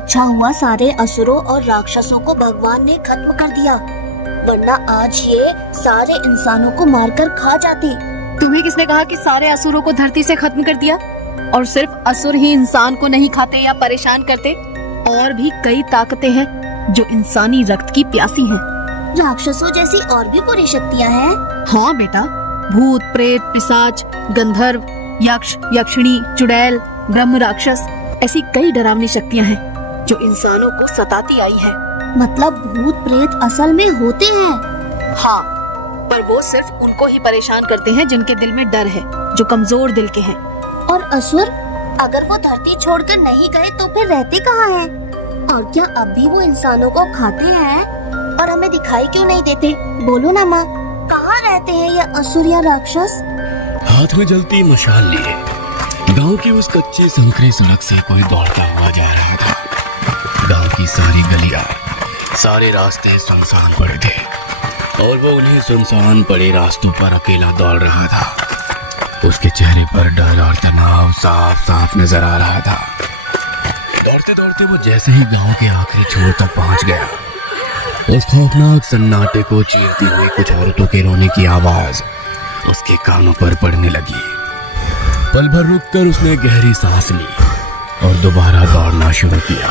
अच्छा हुआ सारे असुरों और राक्षसों को भगवान ने खत्म कर दिया, वरना आज ये सारे इंसानों को मारकर खा जाते। तुम्हें किसने कहा कि सारे असुरों को धरती से खत्म कर दिया? और सिर्फ असुर ही इंसान को नहीं खाते या परेशान करते, और भी कई ताकतें हैं जो इंसानी रक्त की प्यासी हैं। राक्षसों जैसी और भी बुरी शक्तियाँ हैं? हाँ बेटा, भूत, प्रेत, पिशाच, गंधर्व, यक्ष, यक्षिणी, चुड़ैल, ब्रह्म राक्षस, ऐसी कई डरावनी शक्तियाँ हैं जो इंसानों को सताती आई है। मतलब भूत प्रेत असल में होते हैं? हाँ, पर वो सिर्फ उनको ही परेशान करते हैं जिनके दिल में डर है, जो कमजोर दिल के हैं। और असुर, अगर वो धरती छोड़कर नहीं गए तो फिर रहते कहाँ हैं? और क्या अब भी वो इंसानों को खाते हैं? और हमें दिखाई क्यों नहीं देते? बोलो ना माँ, कहाँ रहते हैं ये असुर या राक्षस? हाथ में जलती मशाल लिए गांव की उस कच्ची संकरी सड़क से कोई दौड़ता हुआ जा रहा था। गांव की सारी गलियां, सारे रास्ते सुनसान पड़े थे और वो उन्हीं सुनसान पड़े रास्तों पर अकेला दौड़ रहा था। उसके चेहरे पर डर और तनाव साफ साफ नजर आ रहा था। दौड़ते दौड़ते वो जैसे ही गांव के आखिरी छोर तक पहुंच गया, उस खौफनाक सन्नाटे को चीरती हुई कुछ औरतों के रोने की आवाज उसके कानों पर पड़ने लगी। पल भर रुककर उसने गहरी सांस ली और दोबारा दौड़ना शुरू किया।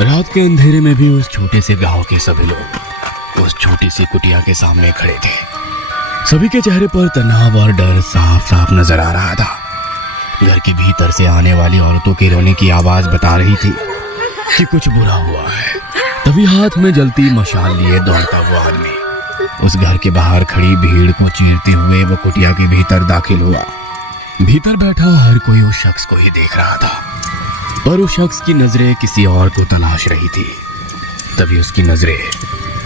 रात के अंधेरे में भी उस छोटे से गांव के सभी लोग उस छोटी सी कुटिया के सामने खड़े थे। सभी के चेहरे पर तनाव और डर साफ साफ नजर आ रहा था। घर के भीतर से आने वाली औरतों के रोने की आवाज बता रही थी कि कुछ बुरा हुआ है। तभी हाथ में जलती मशाल लिए दौड़ता हुआ आदमी उस घर के बाहर खड़ी भीड़ को चीरते हुए वो कुटिया के भीतर दाखिल हुआ। भीतर बैठा हर कोई उस शख्स को ही देख रहा था, पर उस शख्स की नजरें किसी और को तलाश रही थी। तभी उसकी नजरें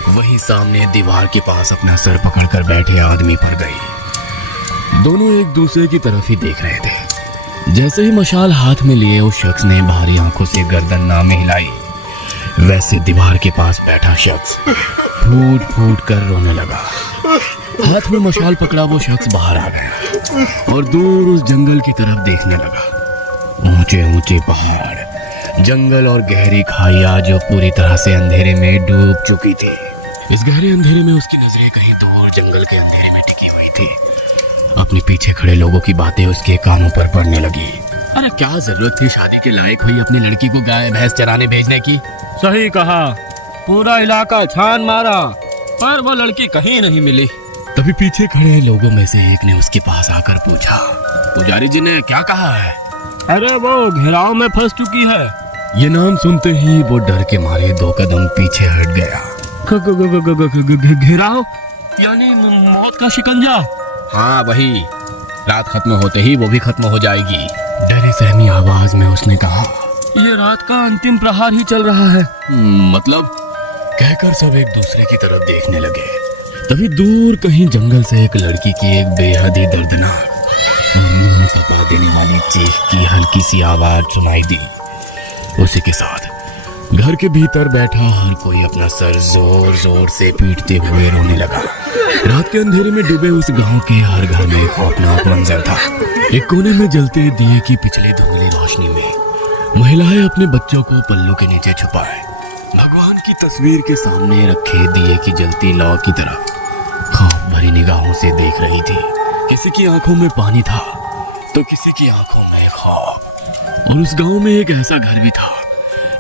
वहीं सामने दीवार के पास अपना सर पकड़कर बैठे आदमी पर गई। दोनों एक दूसरे की तरफ ही देख रहे थे। जैसे ही मशाल हाथ में लिए उस शख्स ने भारी आंखों से गर्दन ना में हिलाई, वैसे दीवार के पास बैठा शख्स फूट फूट कर रोने लगा। हाथ में मशाल पकड़ा वो शख्स बाहर आ गया और दूर उस जंगल की तरफ देखने लगा। ऊंचे ऊंचे पहाड़, जंगल और गहरी खाइयां जो पूरी तरह से अंधेरे में डूब चुकी थी। इस गहरे अंधेरे में उसकी नजरें कहीं दूर जंगल के अंधेरे में टिकी हुई थी। अपने पीछे खड़े लोगों की बातें उसके कानों पर पड़ने लगी। अरे क्या जरूरत थी शादी के लायक हुई अपनी लड़की को गाय भैंस चराने भेजने की? सही कहा, पूरा इलाका छान मारा पर वो लड़की कहीं नहीं मिली। तभी पीछे खड़े लोगों में से एक ने उसके पास आकर पूछा, पुजारी जी ने क्या कहा है? अरे वो घेराव में फंस चुकी है। ये नाम सुनते ही वो डर के मारे 2 कदम पीछे हट गया। घेराव यानी मौत का शिकंजा? हाँ वही, रात खत्म होते ही वो भी खत्म हो जाएगी। डरे सहमी आवाज में उसने कहा, ये रात का अंतिम प्रहार ही चल रहा है। मतलब? कहकर सब एक दूसरे की तरफ देखने लगे। तभी दूर कहीं जंगल से एक लड़की की एक बेहद ही दर्दनाक मुंह कपा देने वाली चीख की हल्की सी आवाज सुनाई दी। उसी के साथ घर के भीतर बैठा हर कोई अपना सर जोर जोर से पीटते हुए रोने लगा। रात के अंधेरे में डूबे उस गांव के हर घर में खौफनाक मंजर था। एक कोने में जलते दिए की पिछली धुंधली रोशनी में महिलाएं अपने बच्चों को पल्लों के नीचे छुपाए भगवान की तस्वीर के सामने रखे दिए की जलती लौ की तरफ खौफ भरी निगाहों से देख रही थी। किसी की आंखों में पानी था तो किसी की आंखों में खौफ। और उस गांव में एक ऐसा घर भी था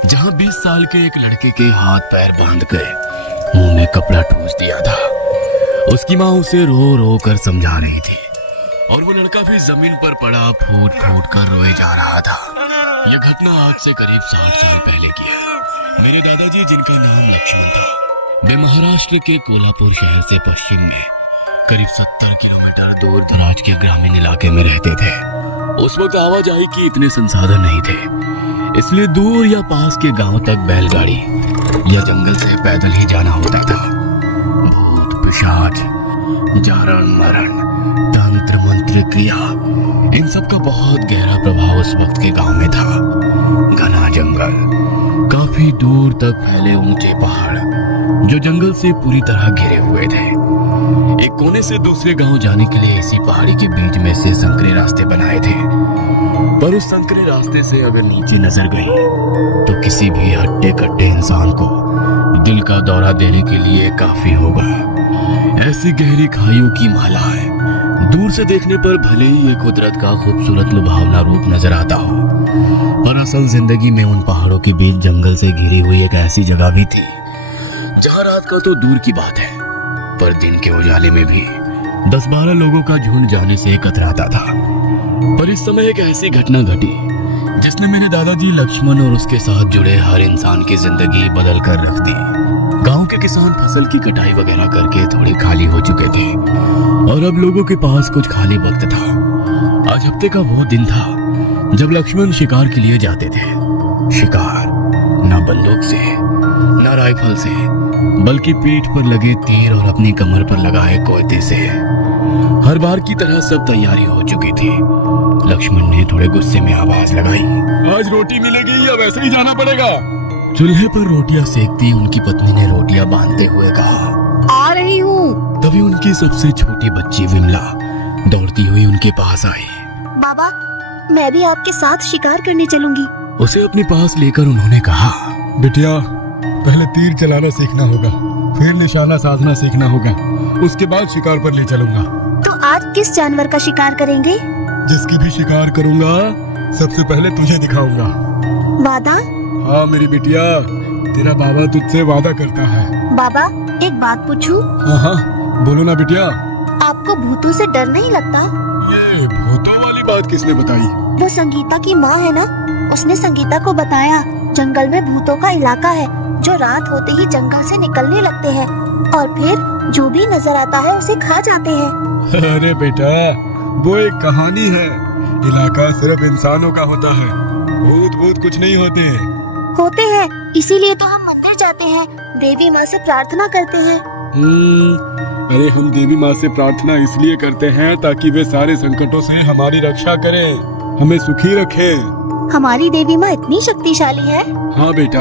जहां 20 साल के एक लड़के के हाथ पैर बांध कर मुंह में कपड़ा ठूस दिया था। उसकी माँ उसे रो रो कर समझा रही थी और वो लड़का भी जमीन पर पड़ा फूट फूट कर रोए जा रहा था। यह घटना आज से करीब 60 साल पहले की है। मेरे दादाजी, जिनका नाम लक्ष्मण था, वे महाराष्ट्र के कोल्हापुर शहर से पश्चिम में करीब 70 किलोमीटर दूर दराज के ग्रामीण इलाके में रहते थे। उस वक्त आवाजाही की इतने संसाधन नहीं थे, इसलिए दूर या पास के गांव तक बैलगाड़ी या जंगल से पैदल ही जाना होता था। भूत पिशाच, जारण मरण, तंत्र मंत्र क्रिया, इन सब का बहुत गहरा प्रभाव उस वक्त के गांव में था। घना जंगल, काफी दूर तक फैले ऊंचे पहाड़ जो जंगल से पूरी तरह घिरे हुए थे। एक एक कोने से दूसरे गांव जाने के लिए इसी पहाड़ी के बीच में से संकरे रास्ते बनाए थे। पर उस संकरे रास्ते से अगर नीचे नजर गई तो किसी भी हट्टे कट्टे इंसान को दिल का दौरा देने के लिए काफी होगा। ऐसी गहरी खाइयों की माला है। दूर से देखने पर भले ही ये कुदरत का खूबसूरत लुभावना रूप नजर आता हो, पर असल जिंदगी में उन पहाड़ों के बीच जंगल से घिरी हुई एक ऐसी जगह भी थी जहाँ रात का तो दूर की बात है, पर दिन के उजाले में भी 10-12 लोगों का झुंड जाने से कतराता था। पर इस समय एक ऐसी घटना घटी जिसने मेरे दादाजी लक्ष्मण और उसके साथ जुड़े हर इंसान की जिंदगी बदल कर रख दी। गांव के किसान फसल की कटाई वगैरह करके थोड़े खाली हो चुके थे और अब लोगों के पास कुछ खाली वक्त था। आज हफ्ते का वो दिन था जब लक्ष्मण शिकार के लिए जाते थे। शिकार ना बंदूक से, ना राइफल से, बल्कि पीठ पर लगे तीर और अपनी कमर पर लगाए कोयते से। हर बार की तरह सब तैयारी हो चुकी थी। लक्ष्मण ने थोड़े गुस्से में आवाज लगाई, आज रोटी मिलेगी या वैसे ही जाना पड़ेगा? चूल्हे पर रोटियां सेकती उनकी पत्नी ने रोटियां बांधते हुए कहा, आ रही हूँ। तभी उनकी सबसे छोटी बच्ची विमला दौड़ती हुई उनके पास आई। बाबा, मैं भी आपके साथ शिकार करने चलूंगी। उसे अपने पास लेकर उन्होंने कहा, बिटिया, पहले तीर चलाना सीखना होगा, फिर निशाना साधना सीखना होगा, उसके बाद शिकार पर ले चलूंगा। तो आज किस जानवर का शिकार करेंगे? जिसकी भी शिकार करूंगा सबसे पहले तुझे दिखाऊंगा। वादा? हाँ मेरी बिटिया, तेरा बाबा तुझसे वादा करता है। बाबा, एक बात पूछूं? हाँ हाँ, बोलो ना बिटिया। आपको भूतों से डर नहीं लगता? ये भूतों वाली बात किसने बताई? वो संगीता की माँ है ना, उसने संगीता को बताया जंगल में भूतों का इलाका है जो रात होते ही जंगल से निकलने लगते हैं और फिर जो भी नजर आता है उसे खा जाते हैं। अरे बेटा, वो एक कहानी है। इलाका सिर्फ इंसानों का होता है, भूत कुछ नहीं होते हैं, इसीलिए तो हम मंदिर जाते हैं, देवी माँ से प्रार्थना करते हैं। अरे हम देवी माँ से प्रार्थना इसलिए करते हैं ताकि वे सारे संकटों से हमारी रक्षा करें, हमें सुखी रखें। हमारी देवी माँ इतनी शक्तिशाली है? हाँ बेटा,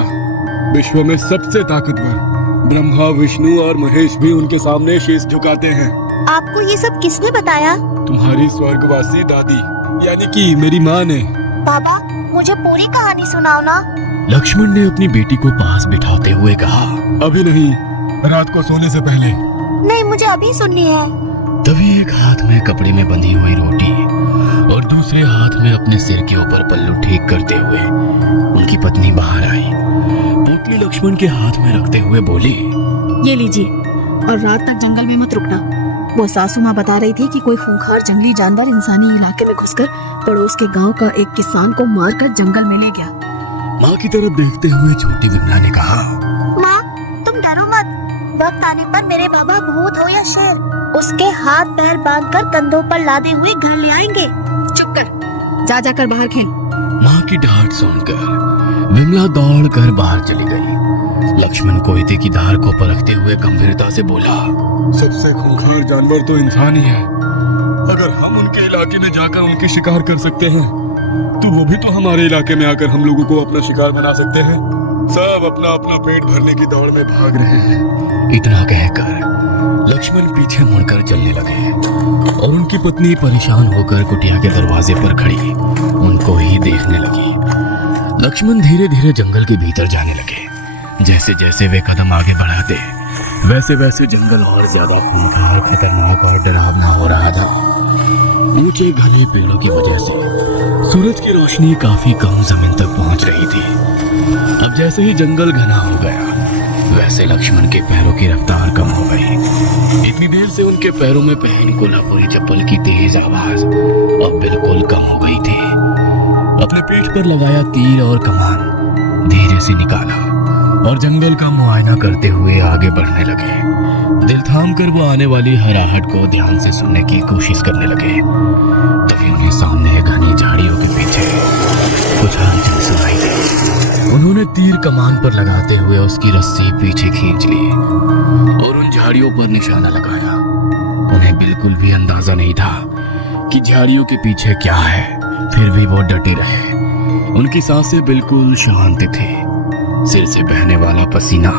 विश्व में सबसे ताकतवर ब्रह्मा, विष्णु और महेश भी उनके सामने शीश झुकाते हैं। आपको ये सब किसने बताया? तुम्हारी स्वर्गवासी दादी, यानी कि मेरी माँ ने। बाबा, मुझे पूरी कहानी सुनाओ ना। लक्ष्मण ने अपनी बेटी को पास बिठाते हुए कहा, अभी नहीं, रात को सोने से पहले। नहीं, मुझे अभी सुननी है। तभी एक हाथ में कपड़े में बंधी हुई रोटी और दूसरे हाथ में अपने सिर के ऊपर पल्लू ठीक करते हुए उनकी पत्नी बाहर आई। पोटली लक्ष्मण के हाथ में रखते हुए बोली, ये लीजिए, और रात तक जंगल में मत रुकना। वो सासू माँ बता रही थी कि कोई खूंखार जंगली जानवर इंसानी इलाके में घुसकर पड़ोस के गांव का एक किसान को मारकर जंगल में ले गया। माँ की तरफ देखते हुए छोटी विमला ने कहा, माँ, तुम डरो मत। वक्त आने पर मेरे बाबा भूत हो या शेर, उसके हाथ पैर बांधकर कंधों पर लादे हुए घर ले आएंगे। चुप कर, जा जाकर बाहर खेल। माँ की डांट सुनकर विमला दौड़कर बाहर चली गई। लक्ष्मण कोयते की धार को परखते हुए गंभीरता से बोला, सबसे खूंखार जानवर तो इंसान ही है। अगर हम उनके इलाके में जाकर उनके शिकार कर सकते हैं तो वो भी तो हमारे इलाके में आकर हम लोगों को अपना शिकार बना सकते हैं। सब अपना अपना पेट भरने की दौड़ में भाग रहे हैं। इतना कहकर लक्ष्मण पीछे मुड़कर चलने लगे और उनकी पत्नी परेशान होकर कुटिया के दरवाजे पर खड़ी उनको ही देखने लगी। लक्ष्मण धीरे धीरे जंगल के भीतर जाने लगे। जैसे जैसे वे कदम आगे बढ़ाते वैसे वैसे जंगल और ज्यादा खूंखार, खतरनाक और डरावना हो रहा था। ऊंचे घने पेड़ों की वजह से सूरज की रोशनी काफी कम जमीन तक पहुंच रही थी। अब जैसे ही जंगल घना हो गया वैसे लक्ष्मण के पैरों की रफ्तार कम हो गई। इतनी देर से उनके पैरों में पहनी कोल्हापुरी चप्पल की तेज आवाज अब बिल्कुल कम हो गई थी। अपने पीठ पर लगाया तीर और कमान धीरे से निकाला और जंगल का मुआयना करते हुए आगे बढ़ने लगे। दिल थाम कर वो आने वाली हर आहट को ध्यान से सुनने की कोशिश करने लगे। तभी उन्हें सामने घनी झाड़ियों के पीछे कुछ हलचल सुनाई दी। उन्होंने तीर कमान पर लगाते हुए उसकी रस्सी पीछे खींच ली और उन झाड़ियों पर निशाना लगाया। उन्हें बिल्कुल भी अंदाजा नहीं था कि झाड़ियों के पीछे क्या है, फिर भी वो डटे रहे। उनकी सांसें बिल्कुल शांत थी। सिर से बहने वाला पसीना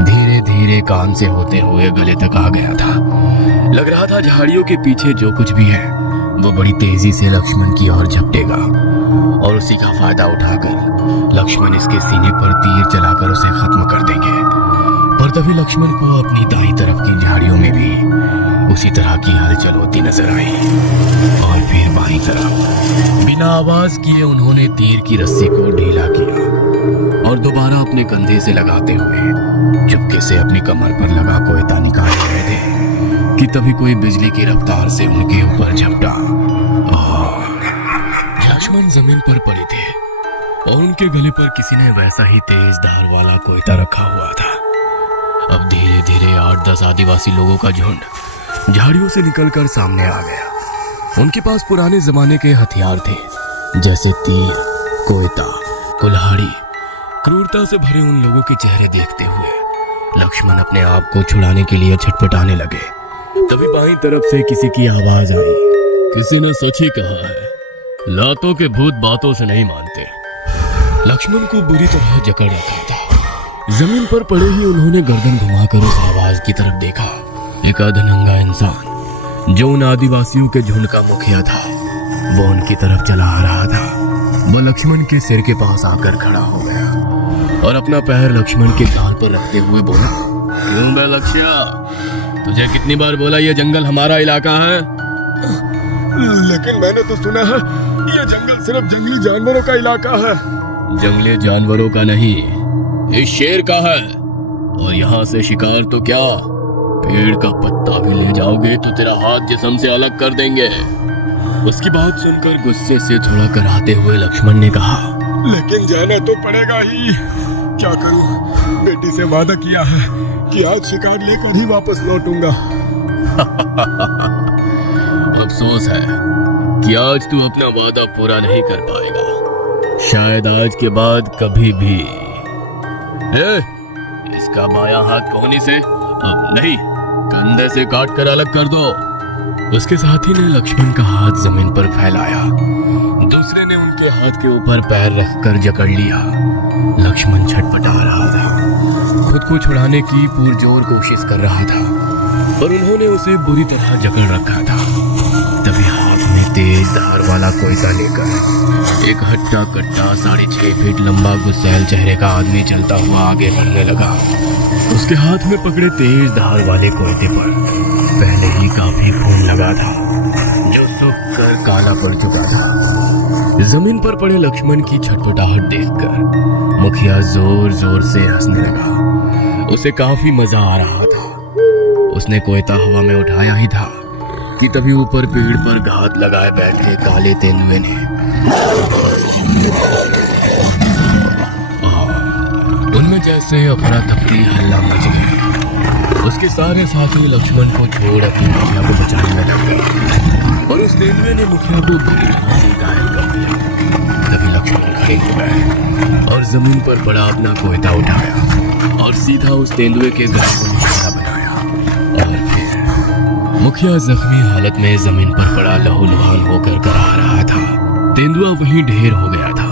धीरे धीरे कान से होते हुए गले तक आ गया था। लग रहा था झाड़ियों के पीछे जो कुछ भी है वो बड़ी तेजी से लक्ष्मण की ओर झपटेगा और उसी का फायदा उठाकर लक्ष्मण इसके सीने पर तीर चलाकर उसे खत्म कर देंगे। पर तभी लक्ष्मण को अपनी दाईं तरफ की झाड़ियों में भी उसी तरह की हलचल होती नजर आई और फिर बाईं तरफ बिना आवाज किए उन्होंने तीर की रस्सी को ढीला किया और दोबारा अपने कंधे से लगाते हुए चुपके से अपनी कमर पर लगा कोयता निकाल रहे थे कि तभी कोई बिजली की रफ्तार से उनके ऊपर झपटा और लक्ष्मण जमीन पर पड़े थे और उनके गले पर किसी ने वैसा ही तेज धार वाला कोयता रखा हुआ था। अब धीरे धीरे 8-10 आदिवासी लोगों का झुंड झाड़ियों से निकलकर सामने आ गया। उनके पास पुराने जमाने के हथियार थे जैसे तीर, कोयता, कुल्हाड़ी। क्रूरता से भरे उन लोगों के चेहरे देखते हुए लक्ष्मण अपने आप को छुड़ाने के लिए छटपटाने लगे। तभी बाईं तरफ से किसी की आवाज आई। किसी ने सच ही कहा है, लातों के भूत बातों से नहीं मानते। लक्ष्मण को बुरी तरह जकड़ रखा था। जमीन पर पड़े ही उन्होंने गर्दन घुमाकर उस आवाज की तरफ देखा। एक अधनंगा इंसान जो उन आदिवासियों के झुंड का मुखिया था वो उनकी तरफ चला आ रहा था। वह लक्ष्मण के सिर के पास आकर खड़ा हो गया और अपना पैर लक्ष्मण के गाल पर रखते हुए बोला, क्यों बे लक्ष्या, तुझे कितनी बार बोला ये जंगल हमारा इलाका है? लेकिन मैंने तो सुना है ये जंगल सिर्फ जंगली जानवरों का इलाका है। जंगली जानवरों का नहीं, इस शेर का है। और यहाँ से शिकार तो क्या, पेड़ का पत्ता भी ले जाओगे तो तेरा हाथ जिस्म से अलग कर देंगे। उसकी बात सुनकर गुस्से से थोड़ा कराते हुए लक्ष्मण ने कहा, लेकिन जाना तो पड़ेगा ही। क्या करूं, बेटी से वादा किया है कि आज शिकार लेकर ही वापस लौटूंगा। अफसोस है कि आज तू अपना वादा पूरा नहीं कर पाएगा। शायद आज के बाद कभी भी। इसका बायां हाथ कोहनी से, अब नहीं, कंधे से काट कर अलग कर दो। उसके साथी ने लक्ष्मण का हाथ जमीन पर फैलाया, दूसरे ने उनके हाथ के ऊपर पैर रखकर जकड़ लिया। लक्ष्मण छटपटा रहा था, खुद को छुड़ाने की पुरजोर कोशिश कर रहा था, पर उन्होंने उसे बुरी तरह जकड़ रखा था। तभी हाथ में तेज धार वाला कोयता लेकर एक हट्टा कट्टा 6.5 फीट लंबा गुस्सैल चेहरे का आदमी चलता हुआ आगे बढ़ने लगा। उसके हाथ में पकड़े तेज धार वाले कोयते पर पहले ही काफी खून लगा था जो सूख कर काला पड़ चुका था। जमीन पर पड़े लक्ष्मण की छटपटाहट देखकर मुखिया जोर जोर से हंसने लगा। उसे काफी मजा आ रहा था। उसने कोयता हवा में उठाया ही था कि तभी ऊपर पेड़ पर घात लगाए बैठे काले तेंदुए ने उनमें जैसे अफरा तफरी हल्ला मच गया। उसके सारे साथी लक्ष्मण को छोड़ अपनी मुखिया को बचाने में लग गए और उस तेंदुए ने मुखिया को बुरी तरह से घायल कर दिया। तभी लक्ष्मण खड़े हो गए और जमीन पर पड़ा अपना कोयता उठाया और सीधा उस तेंदुए के गले को निशाना बनाया। और फिर मुखिया जख्मी हालत में जमीन पर पड़ा लहूलुहान होकर कराह रहा था। तेंदुआ वहीं ढेर हो गया था।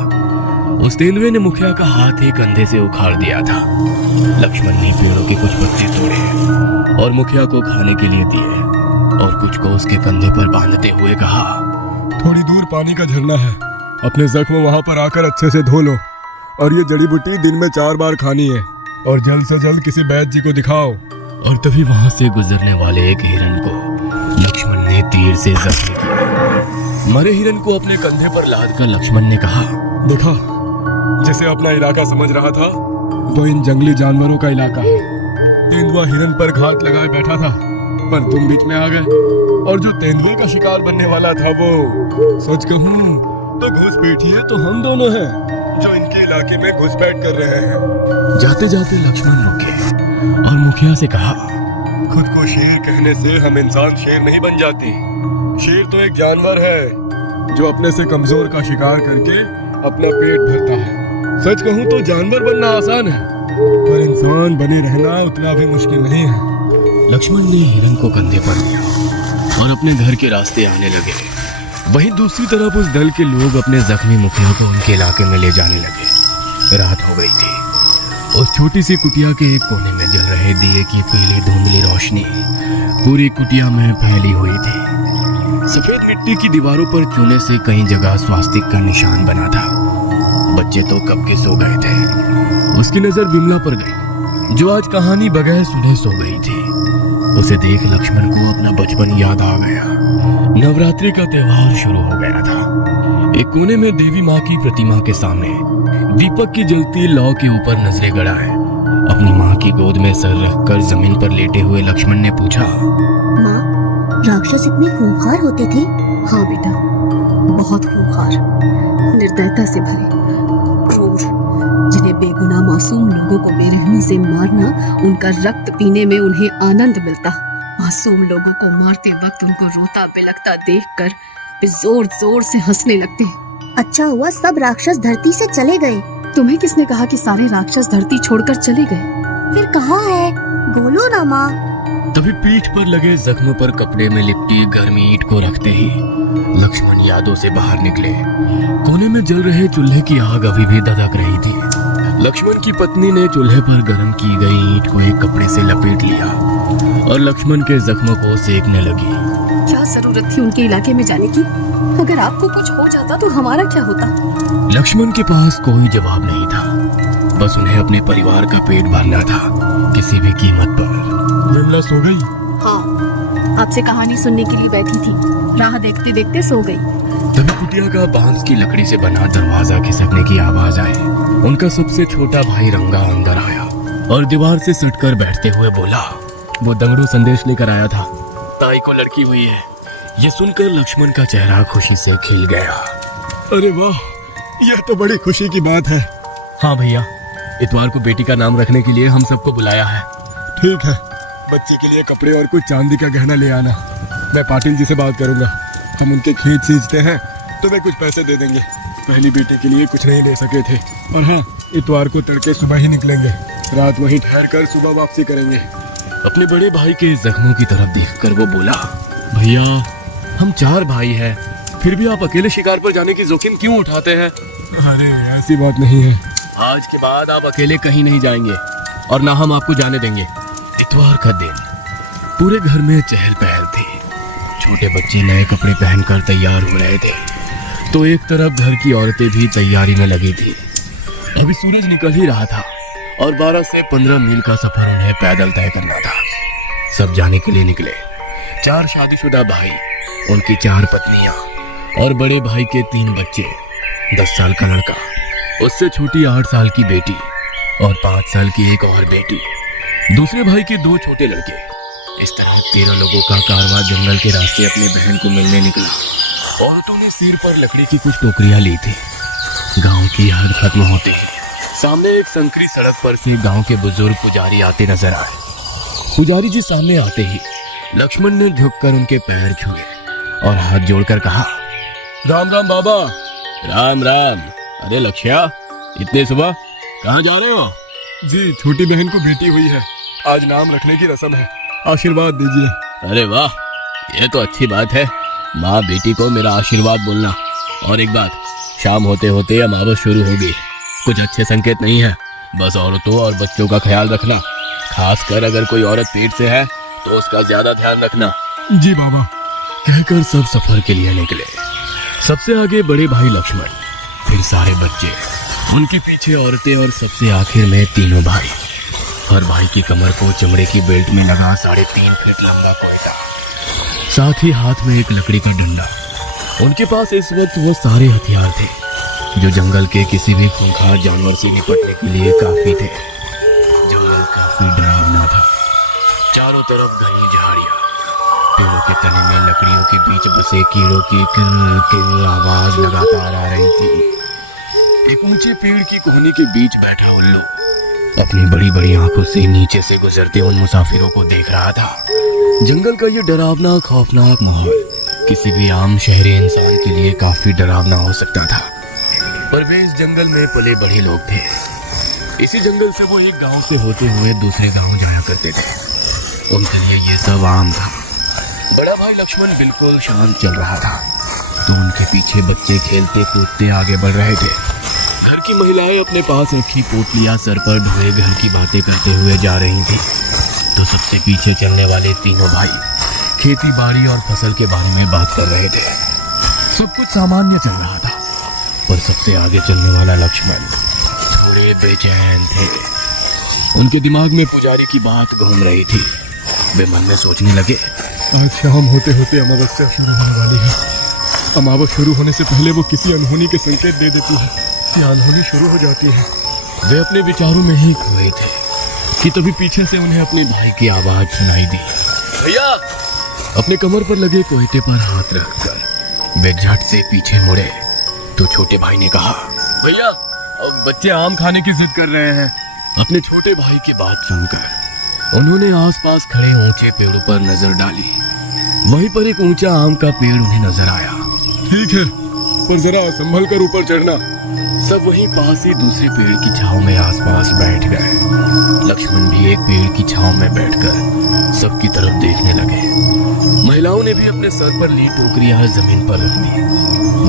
उस तेंदुए ने मुखिया का हाथ ही कंधे से उखाड़ दिया था। लक्ष्मण ने पेड़ों के कुछ पत्ते तोड़े और मुखिया को खाने के लिए दिए और कुछ को उसके कंधे पर बांधते हुए कहा, थोड़ी दूर पानी का झरना है, अपने जख्म वहां पर आकर अच्छे से धो लो और ये जड़ी बूटी दिन में 4 बार खानी है और जल्द से जल्द किसी वैद्य जी को दिखाओ। और तभी वहां से गुजरने वाले एक हिरन को लक्ष्मण ने तीर से जख्मी किया। मरे हिरन को अपने कंधे पर लादकर लक्ष्मण ने कहा, देखा, जिसे अपना इलाका समझ रहा था वो इन जंगली जानवरों का इलाका है। तेंदुआ हिरन पर घात लगाए बैठा था पर तुम बीच में आ गए और जो तेंदुए का शिकार बनने वाला था वो, सच कहूं तो घुसपैठिए तो हम दोनों हैं जो इनके इलाके में घुसपैठ कर रहे हैं। जाते जाते लक्ष्मण रुके और मुखिया से कहा, खुद को शेर कहने से हम इंसान शेर नहीं बन जाते। शेर तो एक जानवर है जो अपने से कमजोर का शिकार करके अपना पेट भरता है। सच कहूं तो जानवर बनना आसान है पर इंसान बने रहना उतना भी मुश्किल नहीं है। लक्ष्मण ने हिरन को कंधे पर लिया और अपने घर के रास्ते आने लगे। वहीं दूसरी तरफ उस दल के लोग अपने जख्मी मुखिया को उनके इलाके में ले जाने लगे। रात हो गई थी। उस छोटी सी कुटिया के एक कोने में जल रहे रहे दिए की पीली धुंधली रोशनी पूरी कुटिया में फैली हुई थी। सफेद मिट्टी की दीवारों पर चूने से कई जगह स्वास्तिक का निशान बना था। बच्चे तो कब के सो गए थे। उसकी नजर विमला पर गई, जो आज कहानी बगैर सुने सो गई थी। उसे देख लक्ष्मण को अपना बचपन याद आ गया। नवरात्रि का त्योहार शुरू हो गया था। एक कोने में देवी माँ की प्रतिमा के सामने दीपक की जलती लौ के ऊपर नजरें गड़ाए अपनी माँ की गोद में सर रखकर जमीन पर लेटे हुए लक्ष्मण ने पूछा, माँ, राक्षस इतने खूंखार होते थे? हाँ बेटा, बहुत खूंखार, निर्दयता से भरे, क्रूर, जिन्हें बेगुनाह मासूम लोगों को बेरहमी से मारना, उनका रक्त पीने में उन्हें आनंद मिलता। मासूम लोगों को मारते वक्त उनको रोता बिलखता देखकर वे जोर जोर से हंसने लगते। अच्छा हुआ सब राक्षस धरती से चले गए। तुम्हें किसने कहा कि सारे राक्षस धरती छोड़कर चले गए? फिर कहाँ है? बोलो ना माँ। तभी पीठ पर लगे जख्म पर कपड़े में लिपटी गर्म ईंट को रखते ही लक्ष्मण यादों से बाहर निकले। कोने में जल रहे चूल्हे की आग अभी भी धधक रही थी। लक्ष्मण की पत्नी ने चूल्हे पर गर्म की गई ईंट को एक कपड़े से लपेट लिया और लक्ष्मण के जख्म को सेकने लगी। क्या जरूरत थी उनके इलाके में जाने की? अगर आपको कुछ हो जाता तो हमारा क्या होता? लक्ष्मण के पास कोई जवाब नहीं था। बस उन्हें अपने परिवार का पेट भरना था, किसी भी कीमत पर। विमला सो गई? हाँ, आपसे कहानी सुनने के लिए बैठी थी, राह देखते देखते सो गई। तभी कुटिया का बांस की लकड़ी से बना दरवाजा खिसकने की आवाज आई। उनका सबसे छोटा भाई रंगा अंदर आया और दीवार से सटकर बैठते हुए बोला, वो दंगड़ू संदेश लेकर आया था, ताई को लड़की हुई है। ये सुनकर लक्ष्मण का चेहरा खुशी से खिल गया। अरे वाह, यह तो बड़ी खुशी की बात है। हाँ भैया, इतवार को बेटी का नाम रखने के लिए हम सबको बुलाया है। ठीक है, बच्चे के लिए कपड़े और कुछ चांदी का गहना ले आना। मैं पाटिल जी से बात करूंगा, हम उनके खेत सींचते हैं, तुम्हें कुछ पैसे दे देंगे। पहली बेटे के लिए कुछ नहीं ले सके थे। और हाँ, इतवार को तड़के सुबह ही निकलेंगे, रात वहीं ठहर कर सुबह वापसी करेंगे। अपने बड़े भाई के जख्मों की तरफ देखकर वो बोला, भैया हम 4 भाई हैं, फिर भी आप अकेले शिकार पर जाने की जोखिम क्यों उठाते हैं? अरे ऐसी बात नहीं है। आज के बाद आप अकेले कहीं नहीं जाएंगे और ना हम आपको जाने देंगे। इतवार का दिन पूरे घर में चहल पहल थी। छोटे बच्चे नए कपड़े पहनकर तैयार हो रहे थे, तो एक तरफ घर की औरतें भी तैयारी में लगी थी। अभी सूरज निकल ही रहा था और 12 से 15 मील का सफर उन्हें पैदल तय करना था। सब जाने के लिए निकले। 4 शादीशुदा भाई, उनकी 4 पत्नियां और बड़े भाई के 3 बच्चे, 10 साल का लड़का, उससे छोटी 8 साल की बेटी और 5 साल की एक और बेटी, दूसरे भाई के 2 छोटे लड़के। इस तरह 13 लोगों का कारवां जंगल के रास्ते अपने बहन को मिलने निकला। औरतों ने सिर पर लकड़ी की कुछ टोकरियां ली थी। गांव की हद खत्म होते सामने एक संकरी सड़क पर से गांव के बुजुर्ग पुजारी आते नजर आए। पुजारी जी सामने आते ही लक्ष्मण ने झुककर उनके पैर छुए और हाथ जोड़कर कहा, राम राम बाबा। राम राम। अरे लक्ष्या, इतने सुबह कहाँ जा रहे हो? जी, छोटी बहन को बेटी हुई है, आज नाम रखने की रस्म है, आशीर्वाद दीजिए। अरे वाह, ये तो अच्छी बात है। माँ बेटी को मेरा आशीर्वाद बोलना। और एक बात, शाम होते होते अमावस शुरू होगी, कुछ अच्छे संकेत नहीं है। बस औरतों और बच्चों का ख्याल रखना, खासकर अगर कोई औरत पेट से है तो उसका ज्यादा ध्यान रखना। जी बाबा। कहकर सब सफर के लिए निकले। सबसे आगे बड़े भाई लक्ष्मण, फिर सारे बच्चे, उनके पीछे औरतें और सबसे आखिर में तीनों भाई। हर भाई की कमर को चमड़े की बेल्ट में लगा 3.5 फीट लंबा कोयता, साथ ही हाथ में एक लकड़ी का डंडा। उनके पास इस वक्त वो सारे हथियार थे जो जंगल के किसी भी खूंखार जानवर से निपटने के लिए काफी थे। जंगल काफी डरावना था। चारों तरफ घनी झाड़ियां, पेड़ों के तने में लकड़ियों के बीच बसे कीड़ों की किल किल आवाज लगातार आ रही थी। एक ऊंचे पेड़ की कोहनी के बीच बैठा उल्लू अपनी बड़ी बड़ी आंखों से नीचे से गुजरते उन मुसाफिरों को देख रहा था। जंगल का ये डरावना खौफनाक माहौल किसी भी आम शहरी इंसान के लिए काफी डरावना हो सकता था, पर वे इस जंगल में पले बड़े लोग थे। इसी जंगल से वो एक गांव से होते हुए दूसरे गांव जाया करते थे। उनके लिए ये सब आम था। बड़ा भाई लक्ष्मण बिल्कुल शांत चल रहा था, तो उनके पीछे बच्चे खेलते कूदते आगे बढ़ रहे थे। घर बाकी महिलाएं अपने पास रखी पोटलियां सर पर ढोए घर की बातें करते हुए जा रही थी, तो सबसे पीछे चलने वाले तीनों भाई खेती बाड़ी और फसल के बारे में बात कर रहे थे। सब कुछ सामान्य चल रहा था, पर सबसे आगे चलने वाला लक्ष्मण थोड़े बेचैन थे। उनके दिमाग में पुजारी की बात घूम रही थी। वे मन में सोचने लगे, आज शाम होते होते अमावस्या शुरू होने वाली है। अमावस्या शुरू होने से पहले वो किसी अनहोनी के संकेत दे देती है या अनहोनी शुरू हो जाती है। वे अपने विचारों में ही खोए थे कि तभी पीछे से उन्हें अपने भाई की आवाज सुनाई दी। भैया! अपने कमर पर लगे कोयते पर हाथ रखकर वे झट से पीछे मुड़े तो छोटे भाई ने कहा, भैया अब बच्चे आम खाने की जिद कर रहे हैं। अपने छोटे भाई की बात सुनकर उन्होंने आसपास खड़े ऊंचे पेड़ों पर नजर डाली। वहीं पर एक ऊंचा आम का पेड़ उन्हें नजर आया। ठीक है, पर जरा संभल कर ऊपर चढ़ना। सब वहीं पास ही दूसरे पेड़ की छांव में आसपास बैठ गए। लक्ष्मण भी एक पेड़ की छांव में बैठकर सबकी तरफ देखने लगे। महिलाओं ने भी अपने सर पर ली टोकरियां जमीन पर रख दी।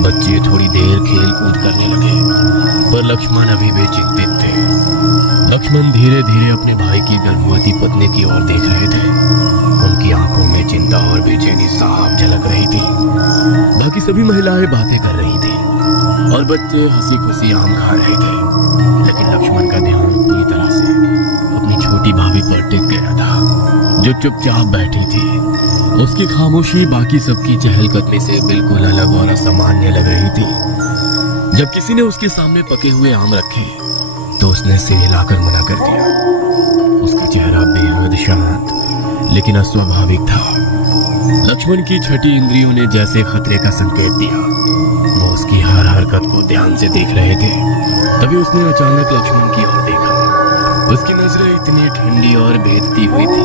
बच्चे थोड़ी देर खेल कूद करने लगे, पर लक्ष्मण अभी भी चिंतित थे। लक्ष्मण धीरे धीरे अपने भाई की गर्भवती पत्नी की ओर देख रहे थे। उनकी आंखों में चिंता और बेचैनी साफ झलक रही थी। बाकी सभी महिलाएं बातें कर रही थी और बच्चे हंसी खुशी आम खा रहे थे, लेकिन लक्ष्मण का ध्यान पूरी तरह से अपनी छोटी भाभी पर टिक गया था, जो चुपचाप बैठी थी। उसकी खामोशी बाकी सबकी चहलकदमी से बिल्कुल अलग और असामान्य लग रही थी। जब किसी ने उसके सामने पके हुए आम रखे तो उसने सिर हिलाकर मना कर दिया। उसका चेहरा बेहद शांत लेकिन अस्वाभाविक था। लक्ष्मण की छठी इंद्रियों ने जैसे खतरे का संकेत दिया। वो उसकी हर हरकत को ध्यान से देख रहे थे। तभी उसने अचानक लक्ष्मण की ओर देखा। उसकी नजरें इतनी ठंडी और भेदती हुई थी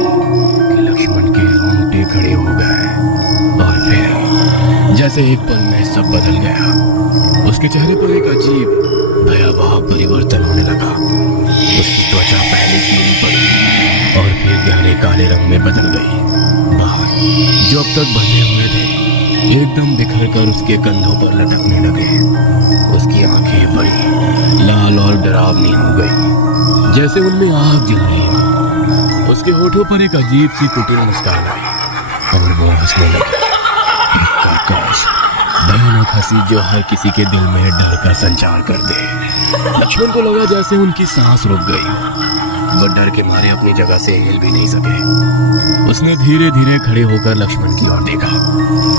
कि लक्ष्मण के रोंगटे खड़े हो गए। और फिर जैसे एक पल में सब बदल गया। उसके चेहरे पर एक अजीब भयावह परिवर्तन होने लगा। उसकी त्वचा पहले पीली पड़ी और फिर गहरे काले रंग में बदल गई। बाल जो अब तक बंधे हुए थे एकदम बिखर कर उसके कंधों पर लटकने लगे। उसकी आंखें बड़ी लाल और डरावनी हो गई, जैसे उनमें आग जल रही हो। उसके होठों पर एक अजीब सी कुटिल मुस्कान आई और वो हंसने लगा। भयानक हंसी जो हर किसी के दिल में डर का संचार कर दे। लक्ष्मण को लगा जैसे उनकी सांस रुक गई। वो डर के मारे अपनी जगह से हिल भी नहीं सके। उसने धीरे धीरे खड़े होकर लक्ष्मण की ओर देखा।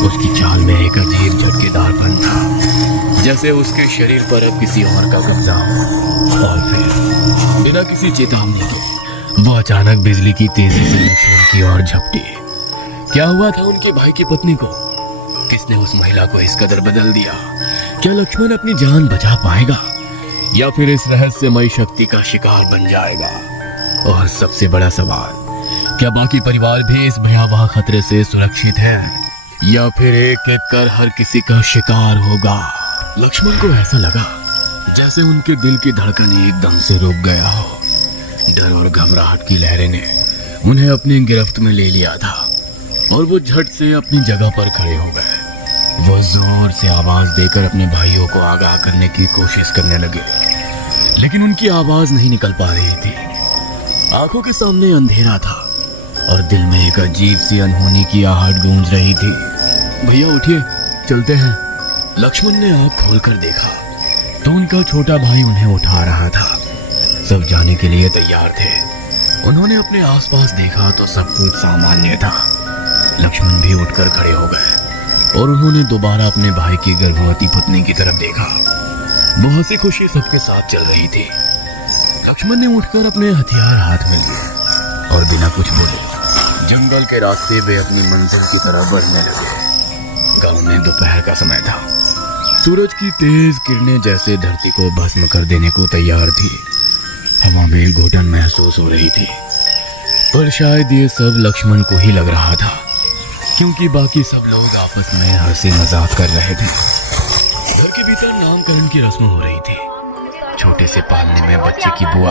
उसकी चाल में एक अजीब झटकेदारपन था, जैसे उसके शरीर पर अब किसी और का कब्जा हो। और फिर बिना किसी चेतावनी के वो अचानक बिजली की तेजी से लक्ष्मण की ओर झपटी। क्या हुआ था उनके भाई की पत्नी को? किसने उस महिला को इस कदर बदल दिया? क्या लक्ष्मण अपनी जान बचा पाएगा या फिर इस रहस्यमयी शक्ति का शिकार बन जाएगा? और सबसे बड़ा सवाल, क्या बाकी परिवार भी इस भयावह खतरे से सुरक्षित है या फिर एक एक कर हर किसी का शिकार होगा? लक्ष्मण को ऐसा लगा जैसे उनके दिल की धड़कन एकदम से रुक गया हो। डर और घबराहट की लहरें ने उन्हें अपनी गिरफ्त में ले लिया था और वो झट से अपनी जगह पर खड़े हो गए। वो जोर से आवाज देकर अपने भाइयों को आगाह करने की कोशिश करने लगे, लेकिन उनकी आवाज नहीं निकल पा रही थी। आंखों के सामने अंधेरा था और दिल में एक अजीब सी अनहोनी की आहट गूंज रही थी। भैया उठिए, चलते हैं। लक्ष्मण ने आंख खोलकर देखा तो उनका छोटा भाई उन्हें उठा रहा था। सब जाने के लिए तैयार थे। उन्होंने अपने आसपास देखा तो सब कुछ सामान्य था। लक्ष्मण भी उठकर खड़े हो गए और उन्होंने दोबारा अपने भाई की गर्भवती पत्नी की तरफ देखा। वो हंसी खुशी सबके साथ चल रही थी। लक्ष्मण ने उठकर अपने हथियार हाथ में लिए और बिना कुछ बोले जंगल के रास्ते वे अपनी मंजिल की तरफ बढ़ने लगे। गांव में दोपहर का समय था। सूरज की तेज किरणें जैसे धरती को भस्म कर देने को तैयार थी। हवा में घुटन महसूस हो रही थी, पर शायद ये सब लक्ष्मण को ही लग रहा था, क्योंकि बाकी सब लोग आपस में हंसी मजाक कर रहे थे। घर के भीतर नामकरण की रस्म हो रही थी। छोटे से पालने में बच्चे की बुआ